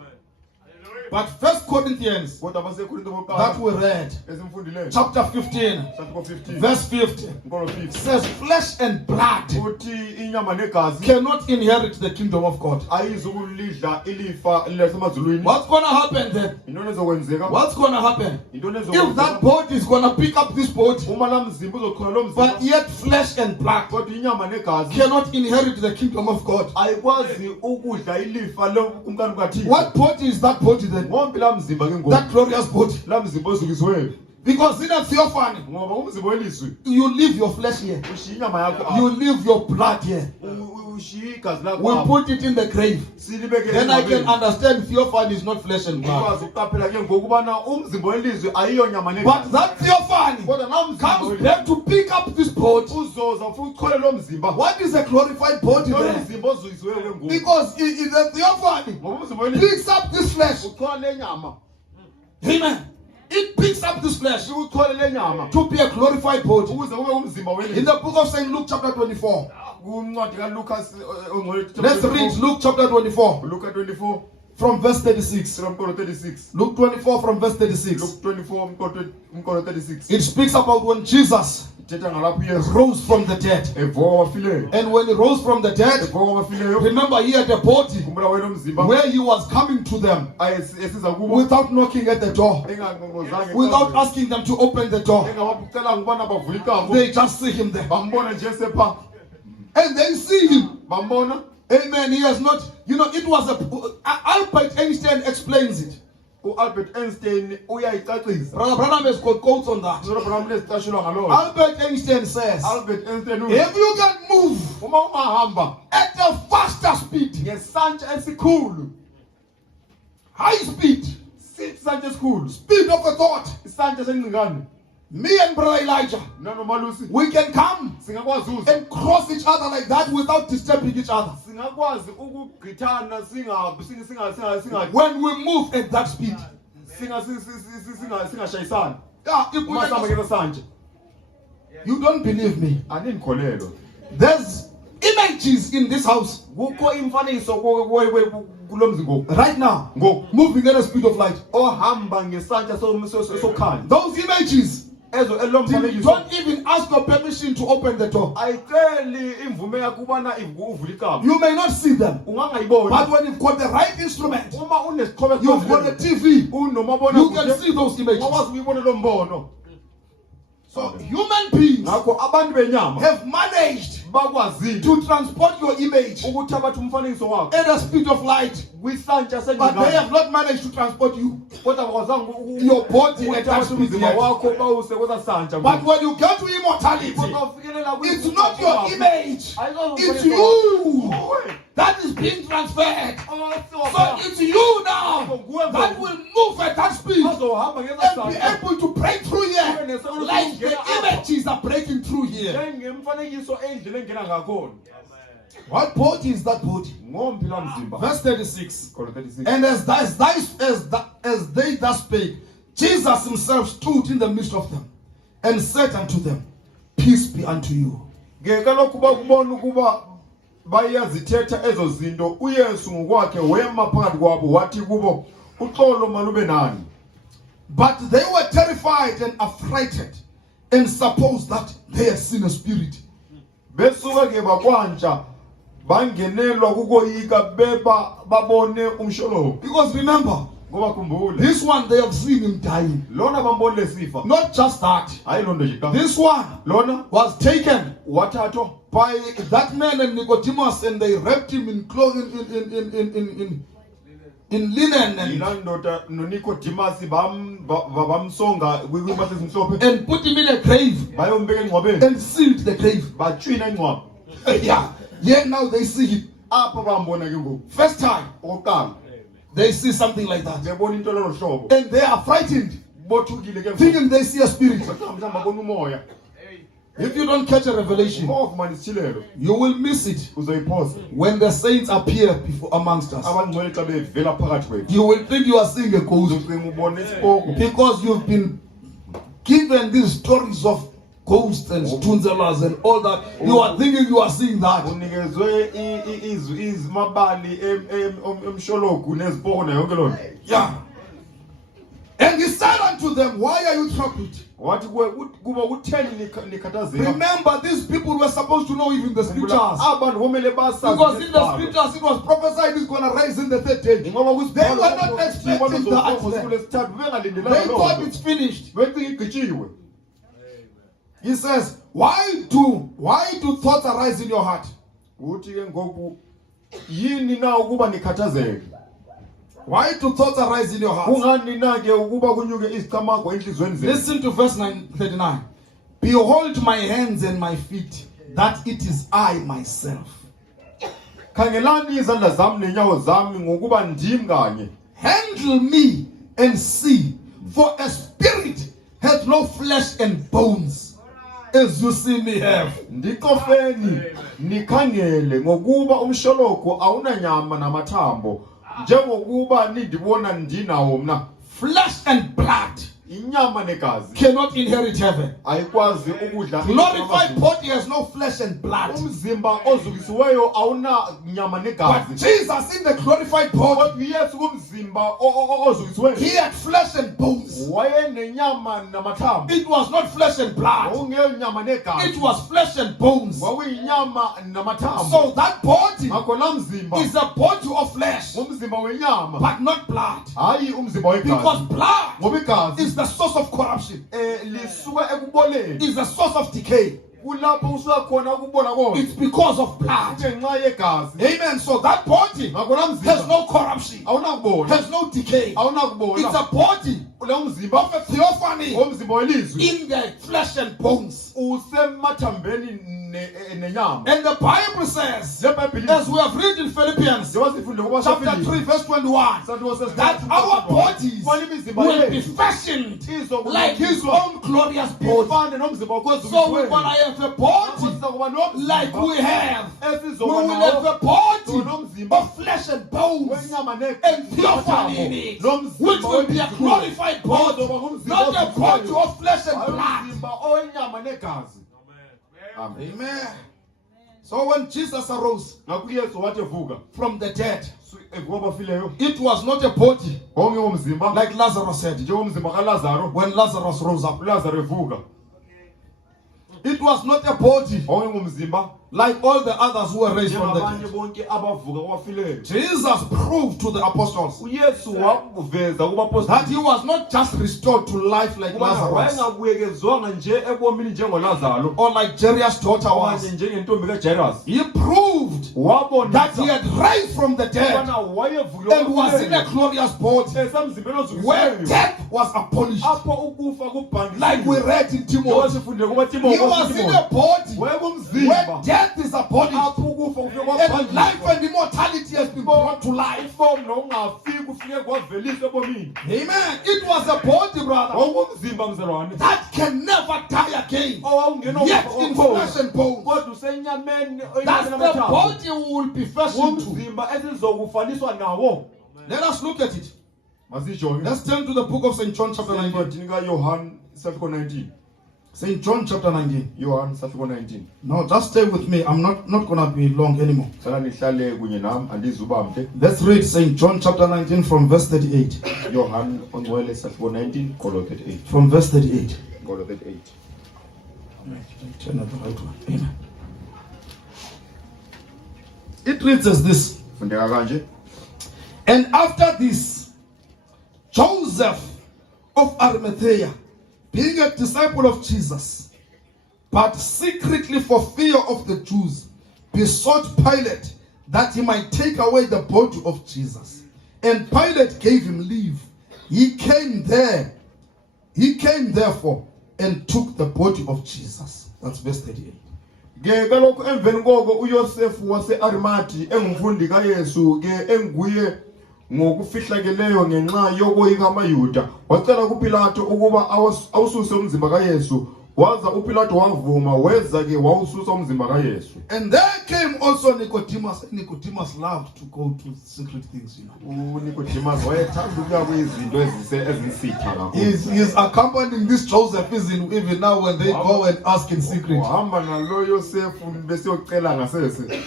But 1 Corinthians kodwa abasekorinte that bokuqala we read, esimfundileyo chapter 15, chapter 15 verse 50, nkolo 50 says flesh and blood uthi inyama negazi cannot inherit the kingdom of God. ayizukulidla ilifa lasemazulwini What's going to happen then? intoni ezokwenzeka What's going to happen? intoni If that ezokwenzeka body is going to pick up this body, uma la mzimba uzochona lo but mzimba yet flesh and blood kodwa inyama negazi cannot inherit the kingdom of God. ayikwazi ukudla ilifa kumkani kaThixo What body is that body then? ngombi la mzimba ke ngoku That glorious body. la mzimba ozukisiweyo Because in a theophany, ngoba umzimba welizwi you leave your flesh here. ushiya inyama yakho You leave your blood here. ushiya igazi lakho We put it in the grave. silibeke Then I can engcwabeni. understand theophany is not flesh and blood. ukwazi ukuqaphela ke ngokubana umzimba welizwi ayiyo nyama But negazi that theophany kodwa la mzimba comes welizwi back to pick up this body. uzoza futhi uchole lo mzimba What is a glorified body lo there? mzimba ozukisiweyo ke ngoku Because in the theophany ngoba umzimba welizwi picks up this flesh. uchola le nyama Amen. It picks up this flesh uchole le nyama to be a glorified body. ukuze kube umzimba In welizwi the book of St. Luke chapter 24. kuncwadi kaLukas Let's read Luke chapter 24 Luka 24 from verse 36. umqolo 36 Luke 24 from verse 36. Luke 24 umqolo 36 It speaks about when Jesus ithetha ngalapho uYesu rose from the dead. evuka kwabafileyo And when he rose from the dead, evuka kwabafileyo remember he had a body kumbula wena umzimba where he was coming to them esiza kubo without knocking at the door, engangqongqozange without asking them to open the door. engabacelanga ukubana bavule ikambo They just see him there. bambona nje sepha And they see him. bambona Amen. He has not, it was Albert Einstein explains it. uAlbert Einstein uyayicacisa Brother Branham has got quotes on that. Abraham lesicashulwa ngalona Albert Einstein says, Albert Einstein if you can move uma ungahamba at a faster speed, ngesantya esikhulu high speed, sithi isantya esikhulu speed of a thought, isantya sengcingane me and Brother Elijah, nanomalusi we can come singakwazi uza and cross each other like that without disturbing each other. singakwazi ukugqithana singa When we move at that speed. singashayisani Yeah, if we uma sihamba can, ngelo santya you don't believe me. andindikholelwa There's images in this house kukho imfanekiso kulo mzi ngoku right now ngoku moving at the speed of light. ohamba ngesantya sokhanya Those images, ezo elo you mfanekiso don't even ask your permission to open the door. ayiceli imvume yakho ubana uvule ikambo You may not see them, ungangayiboni but when you've got the right instrument, uma unesixhobo you've got a TV, unomabona you can see those images. ungakwazi ukuyibona lo mbono So human beings ngakho abantu benyama have managed bakwazile to transport your image ukuthabatha umfanekiso wakho at the speed of light, kwisantya but they sengcingane have not managed to transport you, kodwa bakwazanga your body at that ukuthatha speed umzimba yet. wakho bawuse kwesa santya But when you get to immortality, it's not your image, it's you that is being transferred. So it's you now that will move at that speed azohamba and be ngesantya able to break through here, like the images are breaking through here. ngemfanekiso endlela engena ngakhona What body is that body? ngombi la mzimba Verse 36. Kholo 36 And as they thus spake, Jesus himself stood in the midst of them and said unto them, Peace be unto you. ngekalokhu bakubona ukuba bayazithetha ezo zinto uYesu ngokwakhe wema phakathi kwabo wathi kubo uxolo malube nani But they were terrified and affrighted and suppose that they had seen a spirit. besuka ke bakwantsha bangenelwa kukoyika beba babone umsholovu. Because remember, Ngoba khumbula this one they have seen him dying. lona bambonile sifa. Not just that. Hayi lonto nje. This one Lona was taken wathathwa by that man and Nicodemus, and they wrapped him in clothing in linen and inandoda noNicodemus bamsonga kwimpahla ezimhlophe and put him in a grave bayombeka engcwabeni and sealed the grave. batshwina ingcwaba. Yeah, now they see him. Apha bambona ke ngoku First time oqala they see something like that, bebona into lelo hlobo and they are frightened, bothukile ke thinking they see a spirit. mhlawumbe babona umoya. If you don't catch a revelation, Ngofumana isithilelo you will miss it uzoyiphosa. when the saints appear before amongst us. Abangcwele xa bevela phakathi kwethu You will think you are seeing a ghost uzocinga ubona isiboko because you've been given these stories of ghosts and stunzelas and all that. You are thinking you are seeing that. unikezwe izimabali emshologu neziboko nayo yonke lona. Yeah. And he said unto them, why are you troubled? Wathi kuba kutheni nikhathazeka? Remember, these people were supposed to know even the scriptures. Abantu bomele basazi Because in the scriptures it was prophesied he's going to rise in the third day. They were not expecting that. They thought it's finished. He says, why do thoughts arise in your heart? Uthi ke ngoku yini na ukuba nikhathazeke? Why do thoughts arise in your heart? Kungani na ke ukuba kunyuke iziqhamago enhlizweni zenu? Listen to verse 39. Behold my hands and my feet, that it is I myself. Khangelani izandla zami nenyawo zami ngokuba ndim kanye. Handle me and see, for a spirit hath no flesh and bones, as you see me have. Ndiqofeni nikhangele ngokuba umshologo awunanyama namathambo njengokuba nindibona ndinawo mna. Flesh and blood Inyama negazi cannot inherit heaven. ayikwazi ukudla. Glorified body has no flesh and blood. Umzimba ozukisiweyo awuna nyama But negazi. Jesus in the glorified body, Yesu kumzimba ozukisiweyo he had flesh and bones. wayenenyama namathambo. It was not flesh and blood. Ungenyama negazi. It was flesh and bones. Wawinyama namathambo. So that body Ngakona mzimba is a body of flesh, umzimba wenyama but not blood. hayi umzimba Because wegazi. blood Ngoba igazi is the source of corruption, lisuka ekuboleni. is the source of decay. Kulapho usuka khona ukubola konke It's because of blood. ngenxa yegazi. Amen. So that body Ngakona has mzimba no corruption, awunakubona. has no decay. It's Awunakubona. a body Lo mzimba of a theophany omzimba welizwi in the flesh and bones. usemathambeni nenyama. And the Bible says, LeBhayibheli as we have read in Philippians njengoba sifunde kuba chapter 3 verse 21, that our bodies will be fashioned like his own glorious body. ifane nomzimba So we're going to have a body like we have. We will have a body of flesh and bones and theophany in it, which will be a glorified body, not a body of flesh and blood. Amen. So when Jesus arose from the dead, it was not a body like Lazarus said. When Lazarus rose up, it was not a body like all the others who were raised from the dead. Jesus proved to the apostles that he was not just restored to life like Lazarus or like Jairus' daughter was. He proved that he had raised from the dead and was in a glorious body where death was abolished. Like we read in Timothy, he was in a body where death is abolished and life and immortality has been brought to life. Amen. It was a body, brother, that can never die again, yet in flesh and bones. That's the body we will be fashioned to. Let us look at it. Let's turn to the book of St. John chapter 19. St. John chapter 19. No, just stay with me. I'm not going to be long anymore. Let's read St. John chapter 19 from verse 38. From verse 38. Turn at the right one. Amen. It reads as this. And after this, Joseph of Arimathea, being a disciple of Jesus, but secretly for fear of the Jews, besought Pilate that he might take away the body of Jesus. And Pilate gave him leave. He came therefore and took the body of Jesus. That's verse 38. Kaloku emveni koko uYosefu wase-Arimati engumfundi kaYesu ke enguye ngokufihlakeleyo ngenxa yokoyika amaYuda wacela kuPilato ukuba awususe umzimba kaYesu. Waza uPilato wavuma weza ke wawususa umzimba kaYesu. And there came also Nicodemus. Nicodemus loved to go to secret things, you know. Nicodemus wayethanda ukuya kwizinto ezinsitha kakhulu. He's accompanying this Joseph even now when they go and ask in secret. Wahamba nalo Yosefu besiyocela ngasese.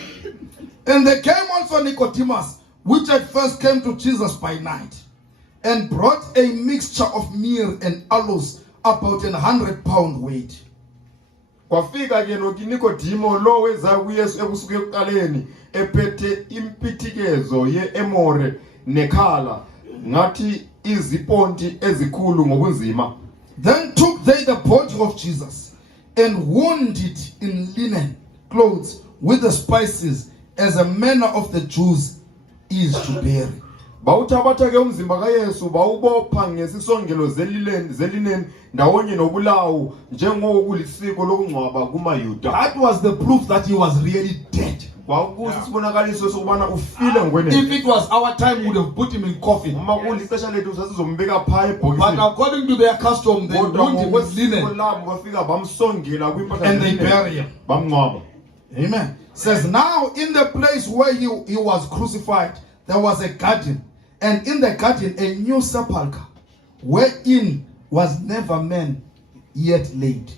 And there came also Nicodemus, which at first came to Jesus by night, and brought a mixture of myrrh and aloes, about 100-pound weight. Kwafika ke noNikodimo lo weza kuYesu ebusuku ekuqaleni ephethe impithikezo ye-emore nekhala ngathi iziponti ezikhulu ngobunzima. Then took they the body of Jesus and wound it in linen clothes with the spices, as a manner of the Jews is to bury. Bawuthabatha ke umzimba kaYesu bawubopha ngesisongelo zelinen ndawonye nobulawu njengokulisiko lokungcwaba kumaYuda. That was the proof that he was really dead. Kwakusibonakaliso sokubana ufile ngwene. If it was our time, we would have put him in coffin. Uma kulixesha lethu sasizombeka phaa ebhokisini. But according to their custom, they wound him with linen bafika bamsongela kwimpahla and they bury him. Bamngcwaba. Amen. Says now in the place where he was crucified, there was a garden, and in the garden a new sepulchre, wherein was never man yet laid.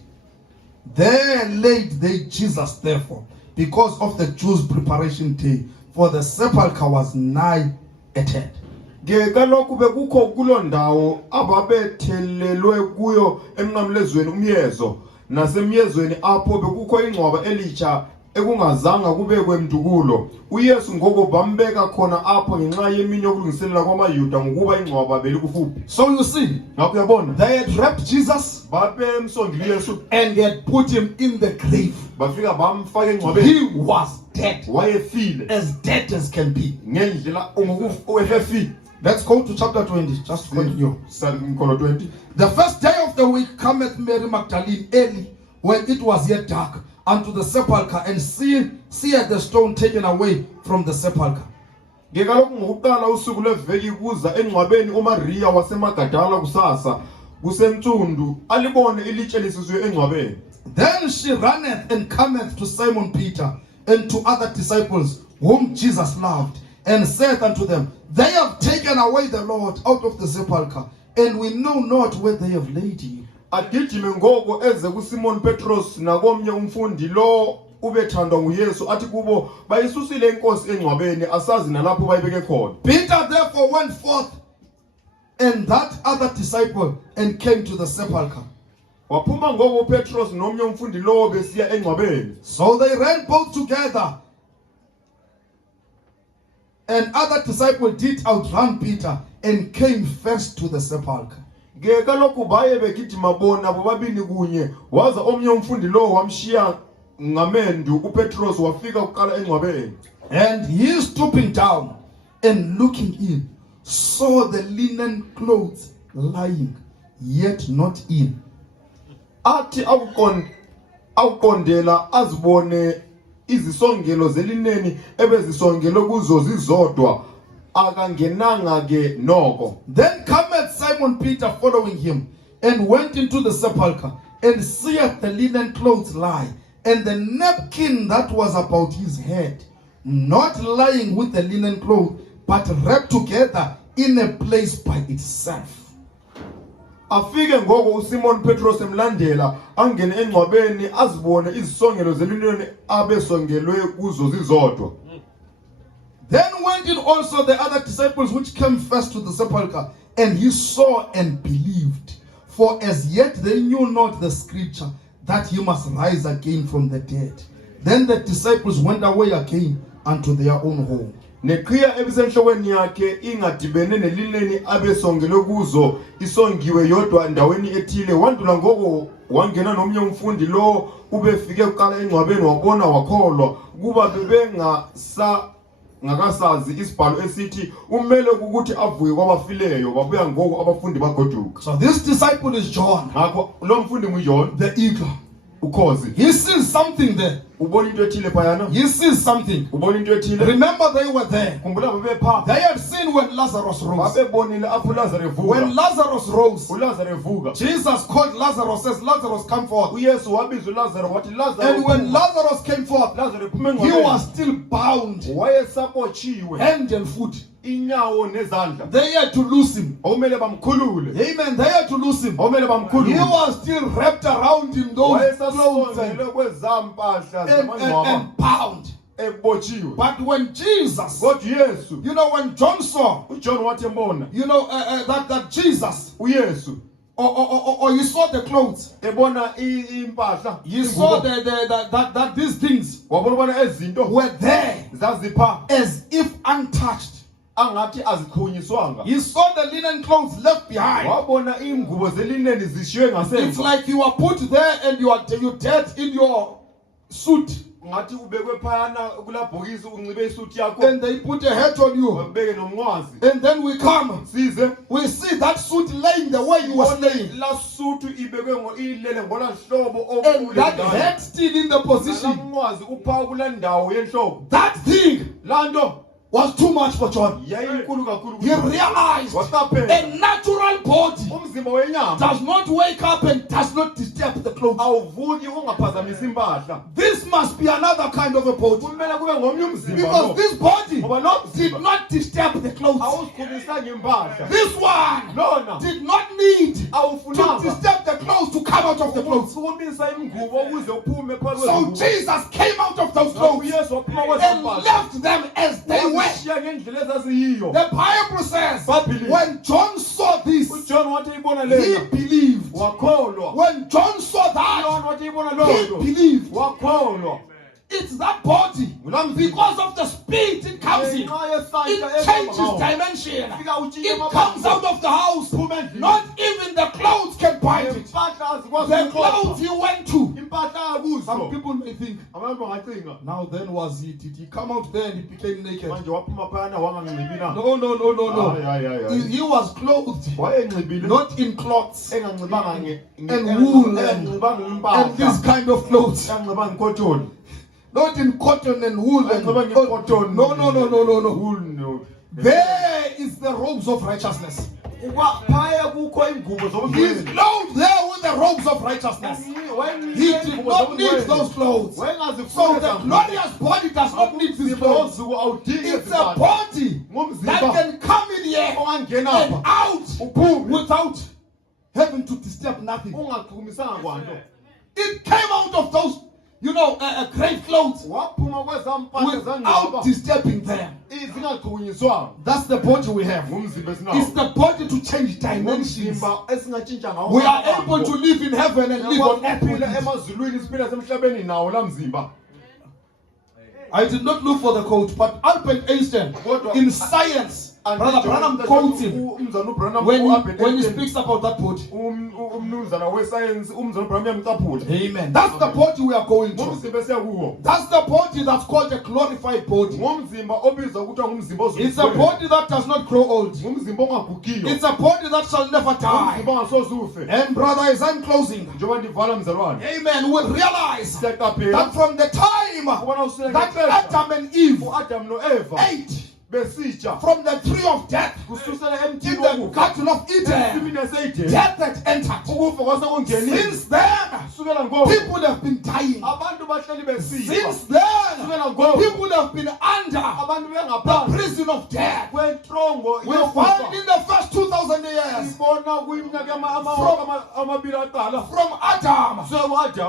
There laid they Jesus therefore, because of the Jews' preparation day, for the sepulchre was nigh at hand. Ke kaloku bekukho kuloo ndawo ababethelelwe kuyo emnqamlezweni umyezo, nasemyezweni apho bekukho ingcwaba elitsha ekungazanga kubekwe mntukulo. uYesu ngoko bambeka khona apho ngenxa yemini yokulungiselela kwamaYuda ngokuba ingcwaba belikufuphi. So you see, ngakuyabona, they had wrapped Jesus babemsongile uYesu and they had put him in the grave. Bafika bamfaka engcwabeni. He was dead, wayefile as dead as can be. ngendlela ungefile. Let's go to chapter 20, just to continue. 20. The first day of the week cometh Mary Magdalene early, when it was yet dark, unto the sepulchre, and seeth the stone taken away from the sepulchre. Ke kaloku ngokuqala usuku leveki kuza engcwabeni uMaria wasemagadala kusasa kusentsundu alibone ilitshe lisizwe engcwabeni. Then she runneth and cometh to Simon Peter and to other disciples whom Jesus loved, and saith unto them, They have taken away the Lord out of the sepulchre, and we know not where they have laid him. Agijime ngoko eze kuSimon Petros nakomnye umfundi lo ubethandwa nguYesu athi kubo bayisusile inkosi engcwabeni asazi nalapho bayibeke khona. Peter therefore went forth and that other disciple and came to the sepulchre. Waphuma ngoko uPetros nomnye umfundi lo besiya engcwabeni. So they ran both together, and other disciple did outrun Peter and came first to the sepulchre. Ke kaloku baye begijima bona bobabini kunye, waza omnye umfundi lo wamshiya ngamendu uPetros wafika kuqala engcwabeni. And he stooping down and looking in, saw the linen clothes lying, yet not in. Athi awuqondela azibone izisongelo zelineni ebezisongelo kuzo zizodwa akangenanga ke noko. Then cometh Simon Peter following him, and went into the sepulchre, and seeth the linen clothes lie, and the napkin that was about his head, not lying with the linen cloth, but wrapped together in a place by itself. Afike ngoko uSimon Petros emlandela angene engcwabeni azibone izisongelo zelineni abesongelwe kuzo zizodwa. Then went in also the other disciples which came first to the sepulchre, and he saw and believed. For as yet they knew not the scripture, that he must rise again from the dead. Then the disciples went away again unto their own home. Neqhiya ebisenhlokweni yakhe ingadibene nelineni abesongele kuzo isongiwe yodwa endaweni ethile. Wandula ngoko wangena nomnye umfundi lo ubefike kuqala engcwabeni wabona wakholwa kuba ngakasazi isibhalo esithi umele ukuthi avuke kwabafileyo. Babuya ngoko abafundi bagoduka. So this disciple is John, Ngakho lo mfundi nguJohn, the eagle. ukhozi. He sees something there. Ubona into ethile phayana. He sees something. Ubona into ethile. Remember they were there. Khumbula babepha. They had seen when Lazarus rose. Babebonile apho Lazarus evuka. When Lazarus rose, uLazarus evuka. Jesus called Lazarus, says, Lazarus, come forth. uYesu wabiza uLazarus wathi Lazarus. And when Lazarus came forth, Lazarus ephume he ngcwabeni. was still bound, Wayesabotshiwe hand and foot. inyawo nezandla. They had to loose him. Awumele bamkhulule. Amen. They had to loose him. Awumele He bamkhulule. was still wrapped around in those clothes Wayesasongele kwezampahla zamangcwaba and bound. ebotshiwe. But when Jesus, Kodwa uYesu, you know, when John saw, uJohn wathi embona you know, that Jesus, uYesu or you saw the clothes, ebona impahla, you saw that these things wabona ezinto were there zazipha as if untouched. angathi azikhonyiswanga. You saw the linen clothes left behind. Wabona ingubo zelineni zishiywe It's ngasemva. like you are put there and you dead in your suit. Ngathi ubekwe phayana kulabhokisi unxibe isuti yakho. And they put a hat on you. Babeke nomnqwazi. And then we come. Size We see that suit laying the way you were laying. la sutu ibekwe ilele ngola hlobo And that hat still in the position. Umnqwazi upha kula ndawo yenhlobo. That thing Lando was too much for John. yayinkulu kakhulu. He realized Waqaphela a natural body umzimba wenyama does not wake up and does not disturb the clothes. awuvuki ungaphazamisa impahla. This must be another kind of a body. Kumele kube ngomnye umzimba Because lo. this body Ngoba lo did mzimba not disturb the clothes. awuzikhulisa ngempahla. This one Lona did not need to awufunanga disturb the clothes to come out of the clothes. ukumisa ingubo ukuze uphume phakathi So kwezingubo. Jesus came out of those clothes uYesu waphuma and kwezimpahla. left them as they were. Wazishiya ngendlela ezaziyiyo. The Bible says Babylon. when John saw this, uJohn wathi ibona he lena believed. wakholwa. When John saw that, John wathi ibona he lonto believed. wakholwa. It's that body. Because of the speed it comes in. It changes dimension. It comes out of the house. Not even the clothes can bind it. The clothes he went to. Some people may think, now then did he come out there and he became naked? No. He was clothed, not in clothes and wool and this kind of clothes. Not in cotton and wool and cotton. No. There is the robes of righteousness. He's clothed there with the robes of righteousness. He did not need those clothes. So the glorious body does not need these clothes. It's a body that can come in here and out without having to disturb nothing. It came out of those, grave clothes without disturbing them. That's the body we have. It's the body to change dimensions. We are able to live in heaven and live on earth with it. I did not look for the quote, but Albert Einstein, in science, Brother Branham quotes him when he speaks about that body. Amen. That's the body we are going to. That's the body that's called a glorified body. It's a body that does not grow old. It's a body that shall never die. And brother, as I'm closing, amen, we realize that from the time that Adam and Eve ate from the tree of death in the Garden of Eden, death had entered. Since then, people have been dying. Since then, people have been under the prison of death. We find in the first 2,000 years from Adam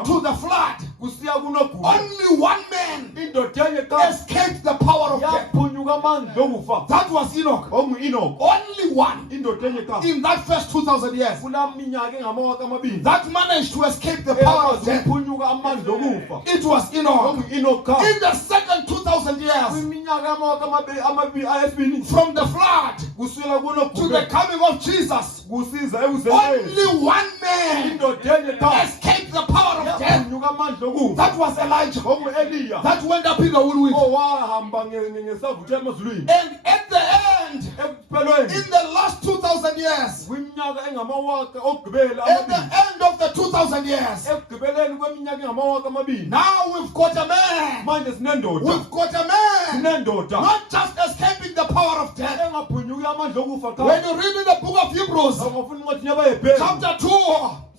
to the flood, kusiya kunogulo only one man indoda enye qha escaped the power of death. yaphunyuka amandla okufa. That was Enoch. Enoch Only one indoda enye qha in that first 2,000 years kulaa minyaka engamawaka amabini that managed to escape the power of death. ukuphunyuka amandla okufa. It was Enoch. Enoch qha In the second 2,000 years kwiminyaka amawaka amabini ayesibini from the flood kusukela to the coming of Jesus, kusiza ekuzeni only one man indoda enye qha escaped the power of death. yaphunyuka amandla okufa. That was Elijah. Eliya That went up in the whirlwind. owahamba ngesavutha emazulwini And at the end, ekuphelweni in the last 2,000 years, kwiminyaka engamawaka okugqibela at the amabini end of the 2,000 years, ekugqibeleni kweminyaka engamawaka amabini now we've got a man. manje sinendoda We've got a man. sinendoda Not just escaping the power of death. engaphunyuki amandla okufa qha. When you read in the book of Hebrews, awungafuni incwadi yabaHebheru chapter 2,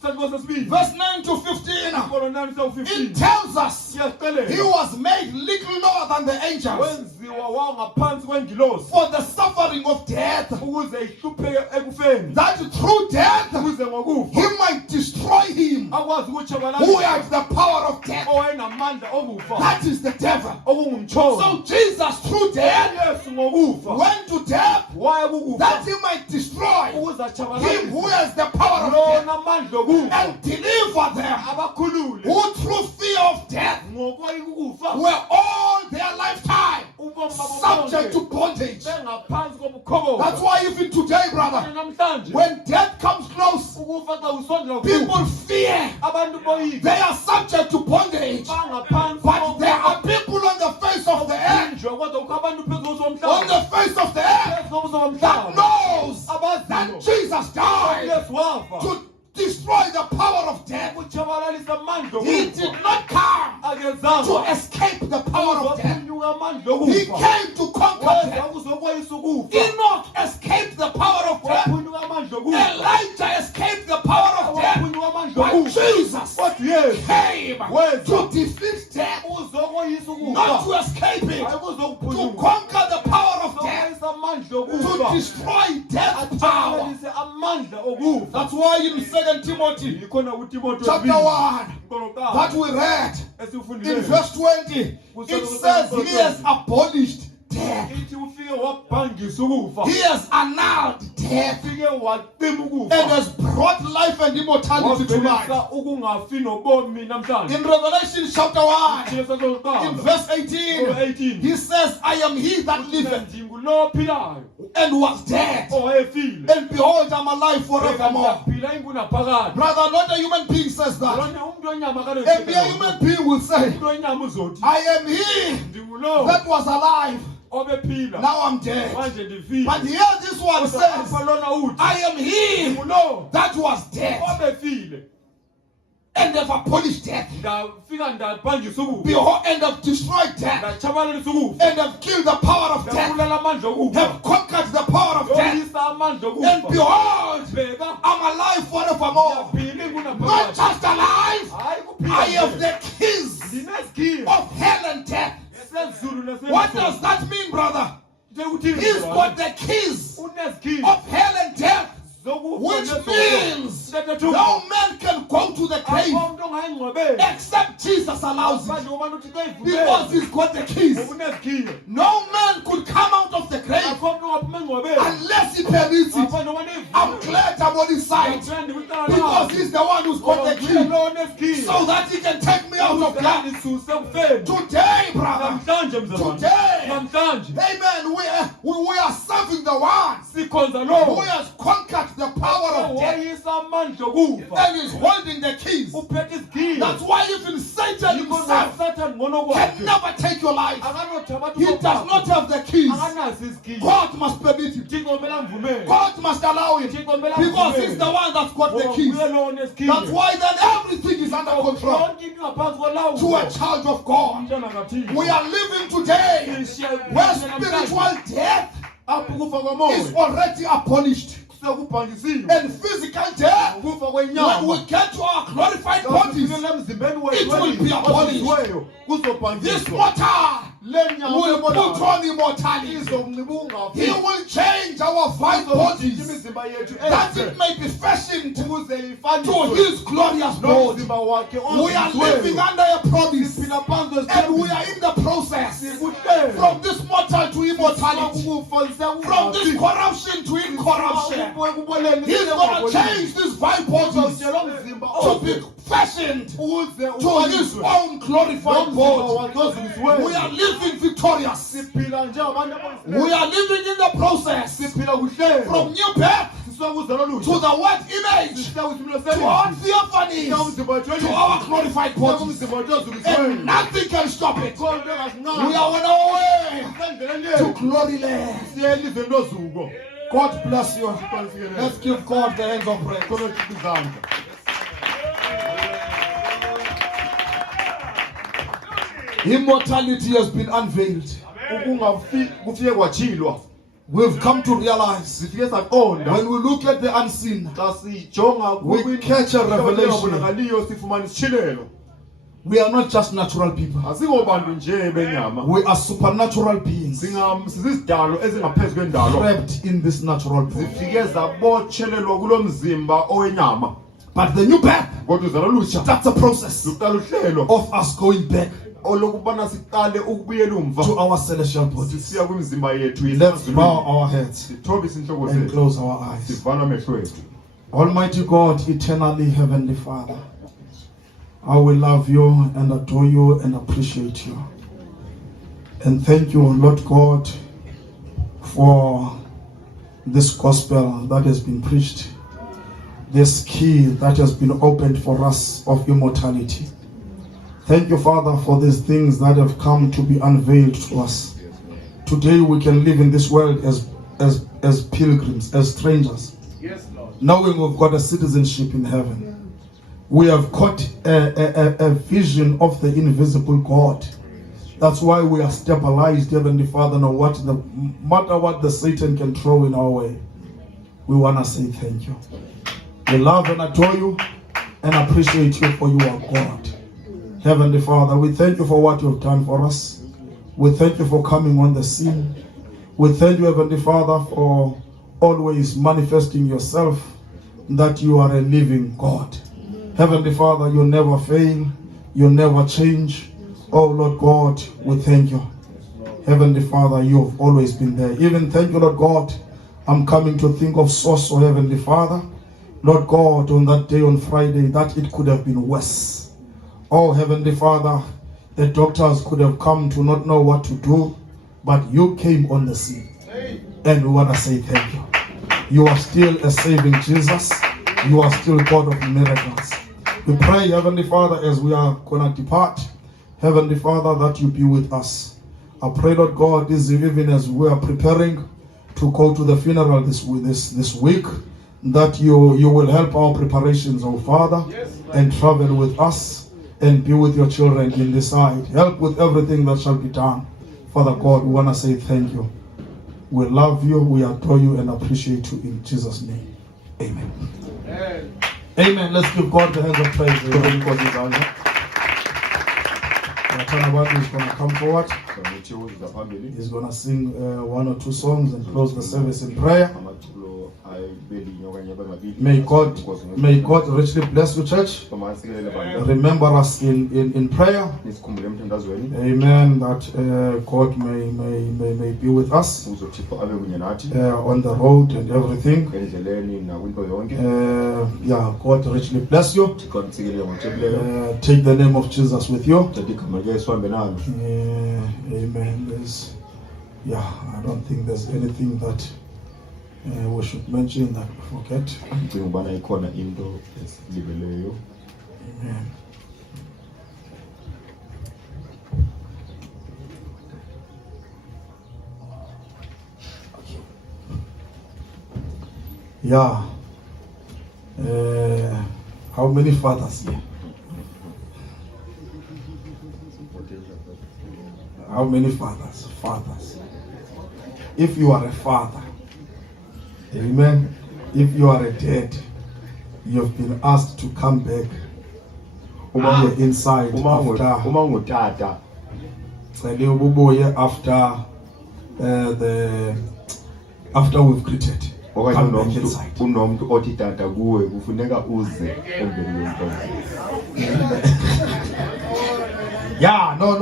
isahluko sesibili verse 9 to 15, inkolo 9-15 it tells us he siyasixelela was made little lower than the angels wenziwa wangaphansi kwengilosi for the suffering of death, ukuze ihlupheke ekufeni that through death ukuze ngokufa he might destroy him akwazi who ukutshabalala has the power of death. owayenamandla okufa That is the devil. okungumtsholo. So Jesus through death Yesu ngokufa went to death waya kukufa that he might destroy ukuze him who atshabalale has the power of death lona amandla okufa and deliver them abakhulule who through fear of death ngokwayi kukufa were all their lifetime ubomi babo subject to bonke bondage. bengaphansi kobukhobo. That's why even today, brother, namhlanje when death comes close, ukufa xa usondela people fear. abantu boyika They are subject to bondage. bangaphansi But there are people on the face of the earth, kodwa kukho abantu phezu kobuso on bomhlaba the face of the earth, phezu kobuso that bomhlaba knows abaziyo that Jesus died Yesu wafa to destroy the power of death. ukutshabalalisa amandla He okufa did not come akezanga to escape the power of death. waphunyuka amandla He okufa came to conquer weza death. kuzokweyisa ukufa Enoch escaped the power of death. waphunyuka amandla okufa Elijah escaped the power of death. waphunyuka amandla But okufa Jesus kodwa Yesu came to defeat death, uzokweyisa not ukufa to escape it, hayi to kuzokuphunyuka conquer the power of death, uzokweyisa amandla to okufa destroy death's power. atshabalalise amandla okufa. That's why in 2 Timothy Ikhona kuTimotheo chapter 1 inkolo that we read in esifundileyo verse 20, it says he has abolished death. ithi ufike wabhangisa ukufa He has annulled death ufike wacima and ukufa has brought life and immortality to light. wabhekisa ukungafi nobomi namhlanje. In Revelation chapter 1, Ijesu in sokuqala verse 18, 18 he says, I am he that liveth njingulo ophilayo and was dead, owayefile and behold, I'm alive forevermore. phila ingunaphakade. Brother, not a human being says that. Lona umuntu wenyama A mere human being will say, umuntu wenyama uzothi I am he ndingulo that was alive, obephila now I'm dead. manje ndifile. But here this one says, Apha lona uthi I am he ndingulo that was dead, obefile and have abolished death, ndafika ndabhangisa ukufa behold, and have destroyed death, ndatshabalalisa ukufa and have killed the power of death, ndabulala amandla okufa have conquered the power of death, yoyisa amandla and okufa behold, bheka I'm alive forevermore. ndiyaphila Not ingunaphakade. just alive, hayi I have kuphila the keys ndinezikhiye of hell and death. sezulu What does that mean, brother? nesekuthini He's got the keys unezikhiye of hell and death, zokufa which nezono. means Ndethethu no man can go to the grave akho umuntu ongayingcwabeli except Jesus allows it, ngaphandle kobana uthi because he's got the keys. unezikhiye No man could come out of the grave akho umuntu ongaphuma engcwabeli unless he permits it. ngaphandle kobana I'm glad I'm on his side because he's the one who's got the key so that he can take me out of death. Today, brother, today, amen, we are serving the one who has conquered the power of death and is holding the keys. That's why even Satan himself can never take your life. He does not have the keys. God must permit it. God must allow it because he's the one that's got the keys. That's why then everything is under control to a child of God. We are living today where spiritual death is already abolished. And physical death, when we get to our glorified bodies, it will be abolished. This water will put on immortality. He will change our vital bodies that it may be fashioned to his glorious body. We are living under a promise, and we are in the process from this mortal to immortality, from this corruption to incorruption. He's going to change this vital bodies to be fashioned to his own glorified body. We are living victorious. We are living in the process from new birth to the word image, to our theophany, to our glorified bodies. And nothing can stop it. We are on our way to glory land. God bless you. Let's give God the hands of praise. Immortality has been unveiled. We've come to realize when we look at the unseen, we catch a revelation. We are not just natural people. We are supernatural beings trapped in this natural body. But the new birth, that's a process of us going back to our celestial bodies. Let's bow our heads and close our eyes. Almighty God, eternally Heavenly Father, I will love you and adore you and appreciate you. And thank you, Lord God, for this gospel that has been preached, this key that has been opened for us of immortality. Thank you, Father, for these things that have come to be unveiled to us. Today we can live in this world as pilgrims, as strangers, knowing we've got a citizenship in heaven. We have caught a vision of the invisible God. That's why we are stabilized, Heavenly Father, no matter what the Satan can throw in our way. We want to say thank you. We love and adore you and appreciate you, for you are God. Heavenly Father, we thank you for what you have done for us. We thank you for coming on the scene. We thank you, Heavenly Father, for always manifesting yourself, that you are a living God. Heavenly Father, you never fail, you never change. Oh Lord God, we thank you. Heavenly Father, you have always been there. Even thank you, Lord God, I'm coming to think of source, oh Heavenly Father, Lord God, on that day on Friday, that it could have been worse. Oh Heavenly Father, the doctors could have come to not know what to do, but you came on the scene. And we want to say thank you. You are still a saving Jesus. You are still God of miracles. We pray, Heavenly Father, as we are going to depart, Heavenly Father, that you be with us. I pray, Lord God, this evening as we are preparing to go to the funeral this week, that you will help our preparations, oh Father, and travel with us and be with your children in this side. Help with everything that shall be done. Father God, we want to say thank you. We love you, we adore you, and appreciate you in Jesus' name. Amen. Amen. Amen. Let's give God the hands of praise. Tanabatu is going to come forward. He's going to sing one or two songs and close the service in prayer. May God richly bless you, church. Remember us in prayer. Amen. That God may be with us on the road and everything. God richly bless you. Take the name of Jesus with you. Amen. I don't think there's anything that we should mention that we forget. Amen. Yeah. How many fathers here? How many fathers? Fathers. If you are a father, amen. If you are a dad, you have been asked to come back. You're inside after after we've greeted. Okanye Come back inside. unomuntu othi tata kuwe kufuneka uze emveni kwenkonzo. Yeah, no.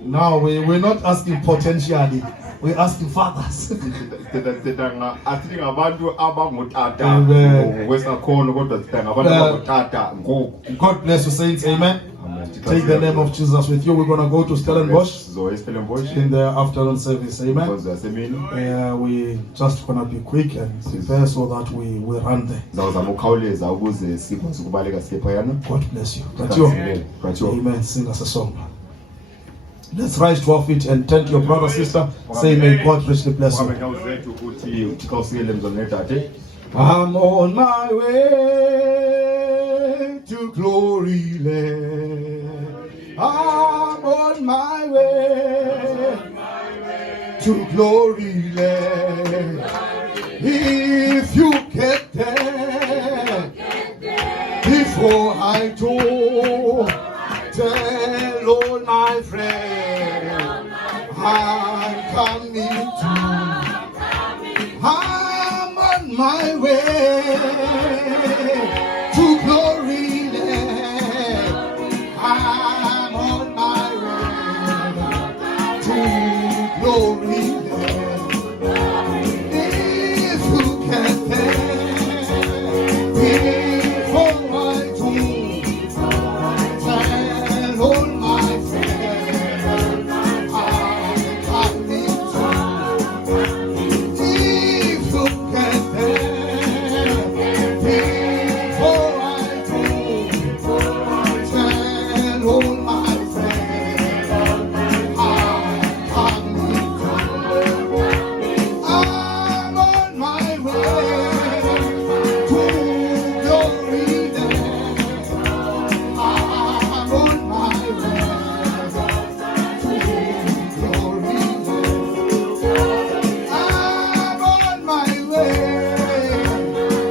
No, we're not asking potentially. We're asking fathers. Asithi ngabantu abangotata Amen. ngokwesakhono kodwa sithi ngabantu abangotata ngoku. God bless you, saints. Amen. Take the name of Jesus with you. We're going to go to Stellenbosch in the afternoon service. Amen. We just going to be quick and prepare so that we run there. God bless you. Amen. Sing us a song. Let's rise to our feet and thank your brother, sister. Say, may God richly bless you. I'm on my way to glory land. I'm on my way to glory land. If you get there before I do, tell all my friends I'm coming to. I'm on my way to glory land. I'm on my way to glory land. If you can before I do, tell all my friends I'm coming to. If you can before I do, tell all my friends I'm coming to. I'm on my way to glory land. I'm on my way to glory land. I'm on my way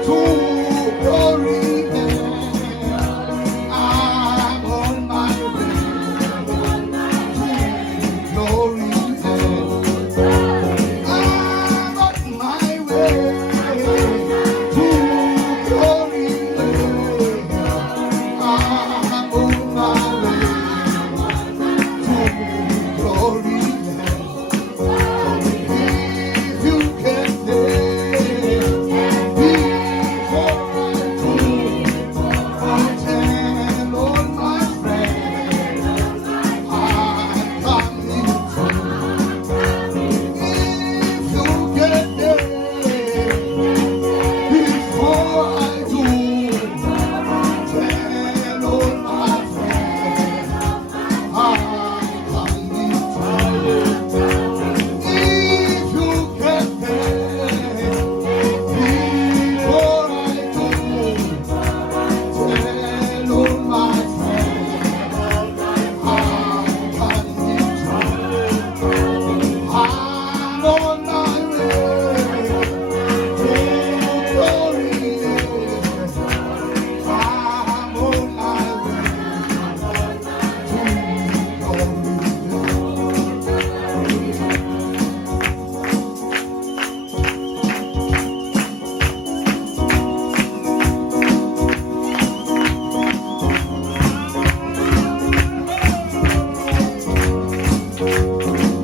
to glory land. I'm on my way to glory land. I'm on my way to glory land. I'm on my way to glory land. If you can stay before I do, tell all my friends I'm coming to. If you get there before I do, tell all my friends I'm coming to. If you get there before I do, tell all my friends I'm coming to. I'm on my way to glory land. I'm on my way to glory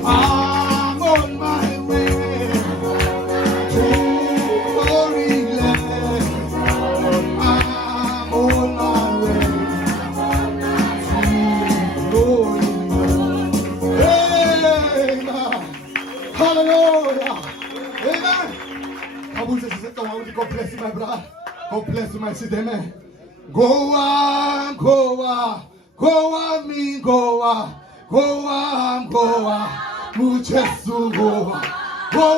I'm on my way to glory land. I'm on my way to glory land. Amen. Hallelujah. Amen. God bless you, my brother. God bless you, my sister. Amen. Go on, me, go on, Muchesu, go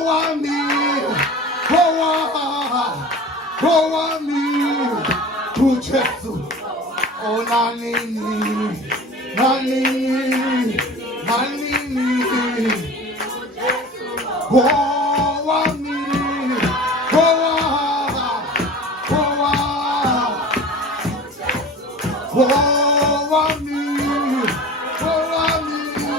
on, me, go on, me, Muchesu, oh, nanini, go on, me, go on, me,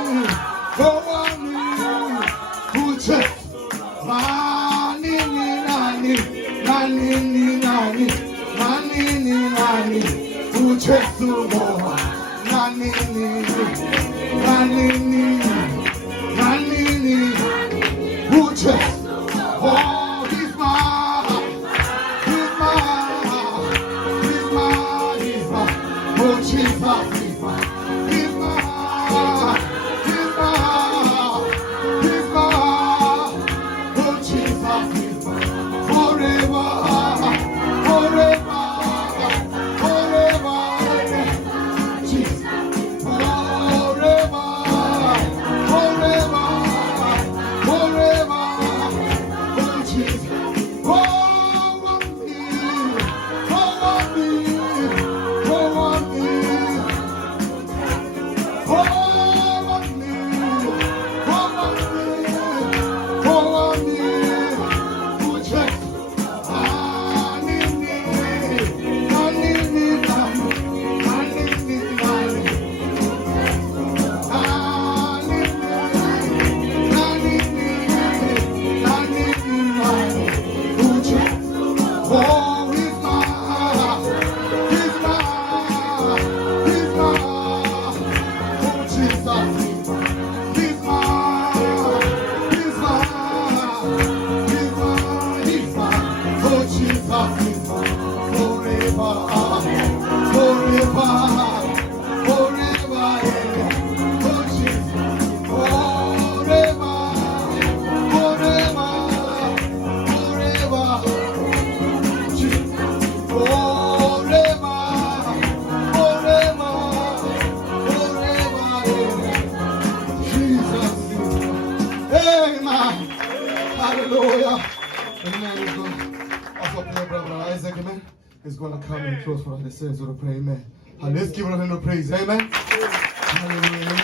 Is going to come and close for us. It says to pray, amen. And let's give it a praise, amen. Hallelujah.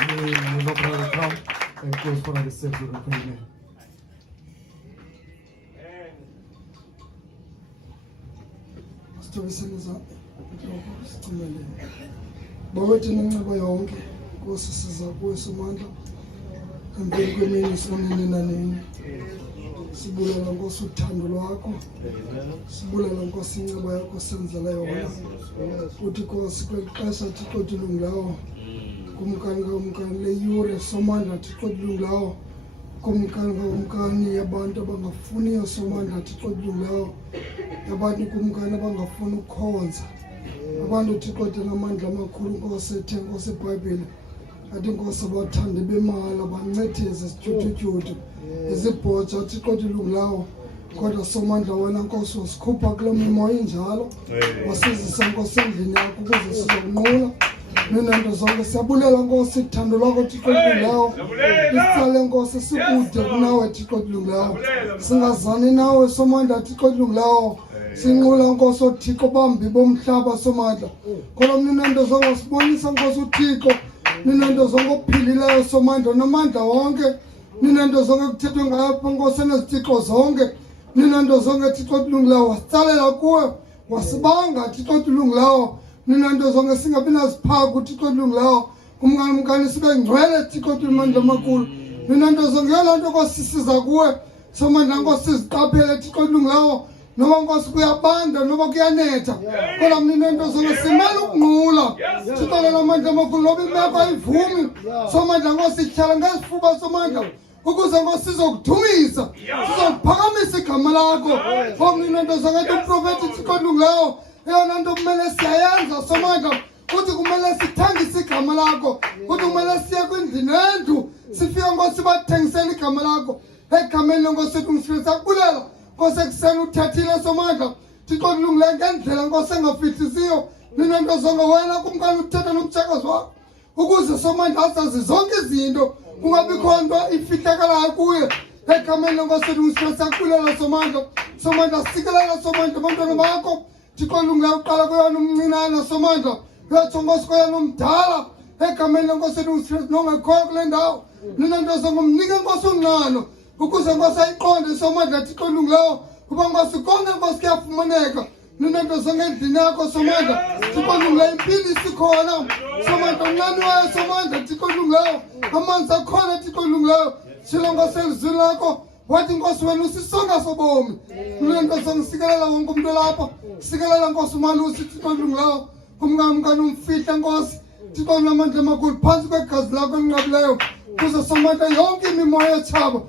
Amen. We're going to come and close for us. It says to pray, amen. Bawethi nenxibo yonke Nkosi siza kuwe somandla empeli kwemini sonini nanini sibulela Nkosi uthando lwakho sibulela Nkosi inxibo yakho senzela yona uthi Nkosi kweli xesha Thixo dilungileyo kumkani le yure somandla Thixo dilungileyo kumkani yabantu abangafuniyo somandla Thixo dilungileyo abantu kumkani abangafuni ukukhonza abantu Thixo namandla amakhulu Nkosi ethe Nkosi eBhayibhile athi Nkosi abathande bemali abancetheze isithuthuthu izibhoja Thixo dilungileyo kodwa somandla wena Nkosi wasikhupha kule mimoya injalo wasizisa Nkosi endlini yakho ukuze sizokunqula ninento zonke siyabulela Nkosi uthando lwakho Thixo dilungileyo isitsale Nkosi sikude kunawe Thixo dilungileyo singazani nawe somandla Thixo dilungileyo sinqula Nkosi uThixo bambi bomhlaba somandla kodwa ninento zonke sibonisa Nkosi uThixo ninento zonke ophilileyo somandla namandla wonke ninento zonke kuthethwe ngayo Nkosi nezithixo zonke ninento zonke Thixo dilungileyo wasitsalela kuwe wasibanga Thixo dilungileyo ninento zonke singabi naziphako Thixo dilungileyo umkani sibe ngcwele Thixo dimandla amakhulu ninento zonke yona nto Nkosi siza kuwe somandla Nkosi siziqaphele Thixo dilungileyo noba Nkosi kuyabanda noba kuyanetha kodwa ninento zonke simele ukunqula sixolela amandla amakhulu noba imeko ayivumi somandla Nkosi sihlala ngesifuba somandla ukuze Nkosi sizokudumisa sizokuphakamisa igama lakho ninento zonke uprofethi Thixo dilungileyo eyona nto kumele siyayenza somandla uthi kumele sithengise igama lakho uthi kumele siye kwindlu nendlu sifike Nkosi bathengisele igama lakho egameni Nkosi ethu ngisisabulela Nkosi ekuseni uthathile somandla Thixo dilungileyo ngendlela Nkosi engafihlisiyo ninento zonke wena kumkani uthetha nomtshakazi wakho ukuze somandla azazi zonke izinto kungabikho nto ifihlakalayo kuye egameni Nkosi ethu ngisisabulela somandla sikelela somandla abantwana bakho Thixo dilungileyo uqala kuyona umncinane somandla uyatsho Nkosi kuyona umdala egameni Nkosi ethu nongekhoyo kule ndawo ninento zonke umnike Nkosi ungqano ukuze Nkosi ayiqonde somandla Thixo dilungileyo kuba Nkosi konke Nkosi kuyafumaneka ninento zonke endlini yakho somandla Thixo dilungileyo impilo isikhona somandla umncane wayo somandla Thixo dilungileyo amanzi akhona Thixo dilungileyo shilo Nkosi elizwini lakho wathi Nkosi wena usisonga sobomi ninento zonke sikelela wonke umuntu lapha sikelela Nkosi umalusi Thixo dilungileyo kumkani umfihla Nkosi Thixo namandla amakhulu phansi kwegazi lakho elinqabileyo kuze somandla yonke imimoya etshaba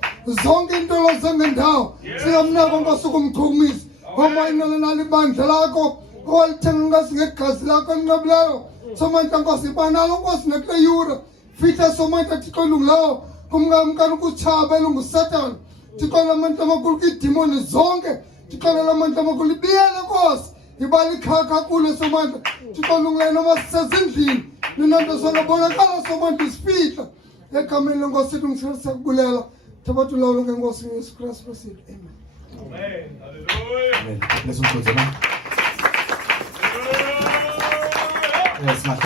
zonke intolo zengendawo siyamnaka Nkosi ukumchumisa ngoba inqanana libandla lakho owalithenga Nkosi ngegazi lakho elinqabileyo somandla Nkosi banalo Nkosi nekule yura fitha somandla Thixo olungileyo kumnkamkani ukutshaba elungusatani Thixo namandla amakhulu kwiidimoni zonke Thixo namandla amakhulu ibiyele Nkosi ibali khakha kulo somandla Thixo olungileyo noma sisezindlini ninanto solobonakala somandla isifihla egameni lenkosi yethu ngithanda siyakubulela thabathu lawulo ngenkosi yesu kristu wesithi amen. Amen. Hallelujah. Amen. Bless you, Lord. Yes,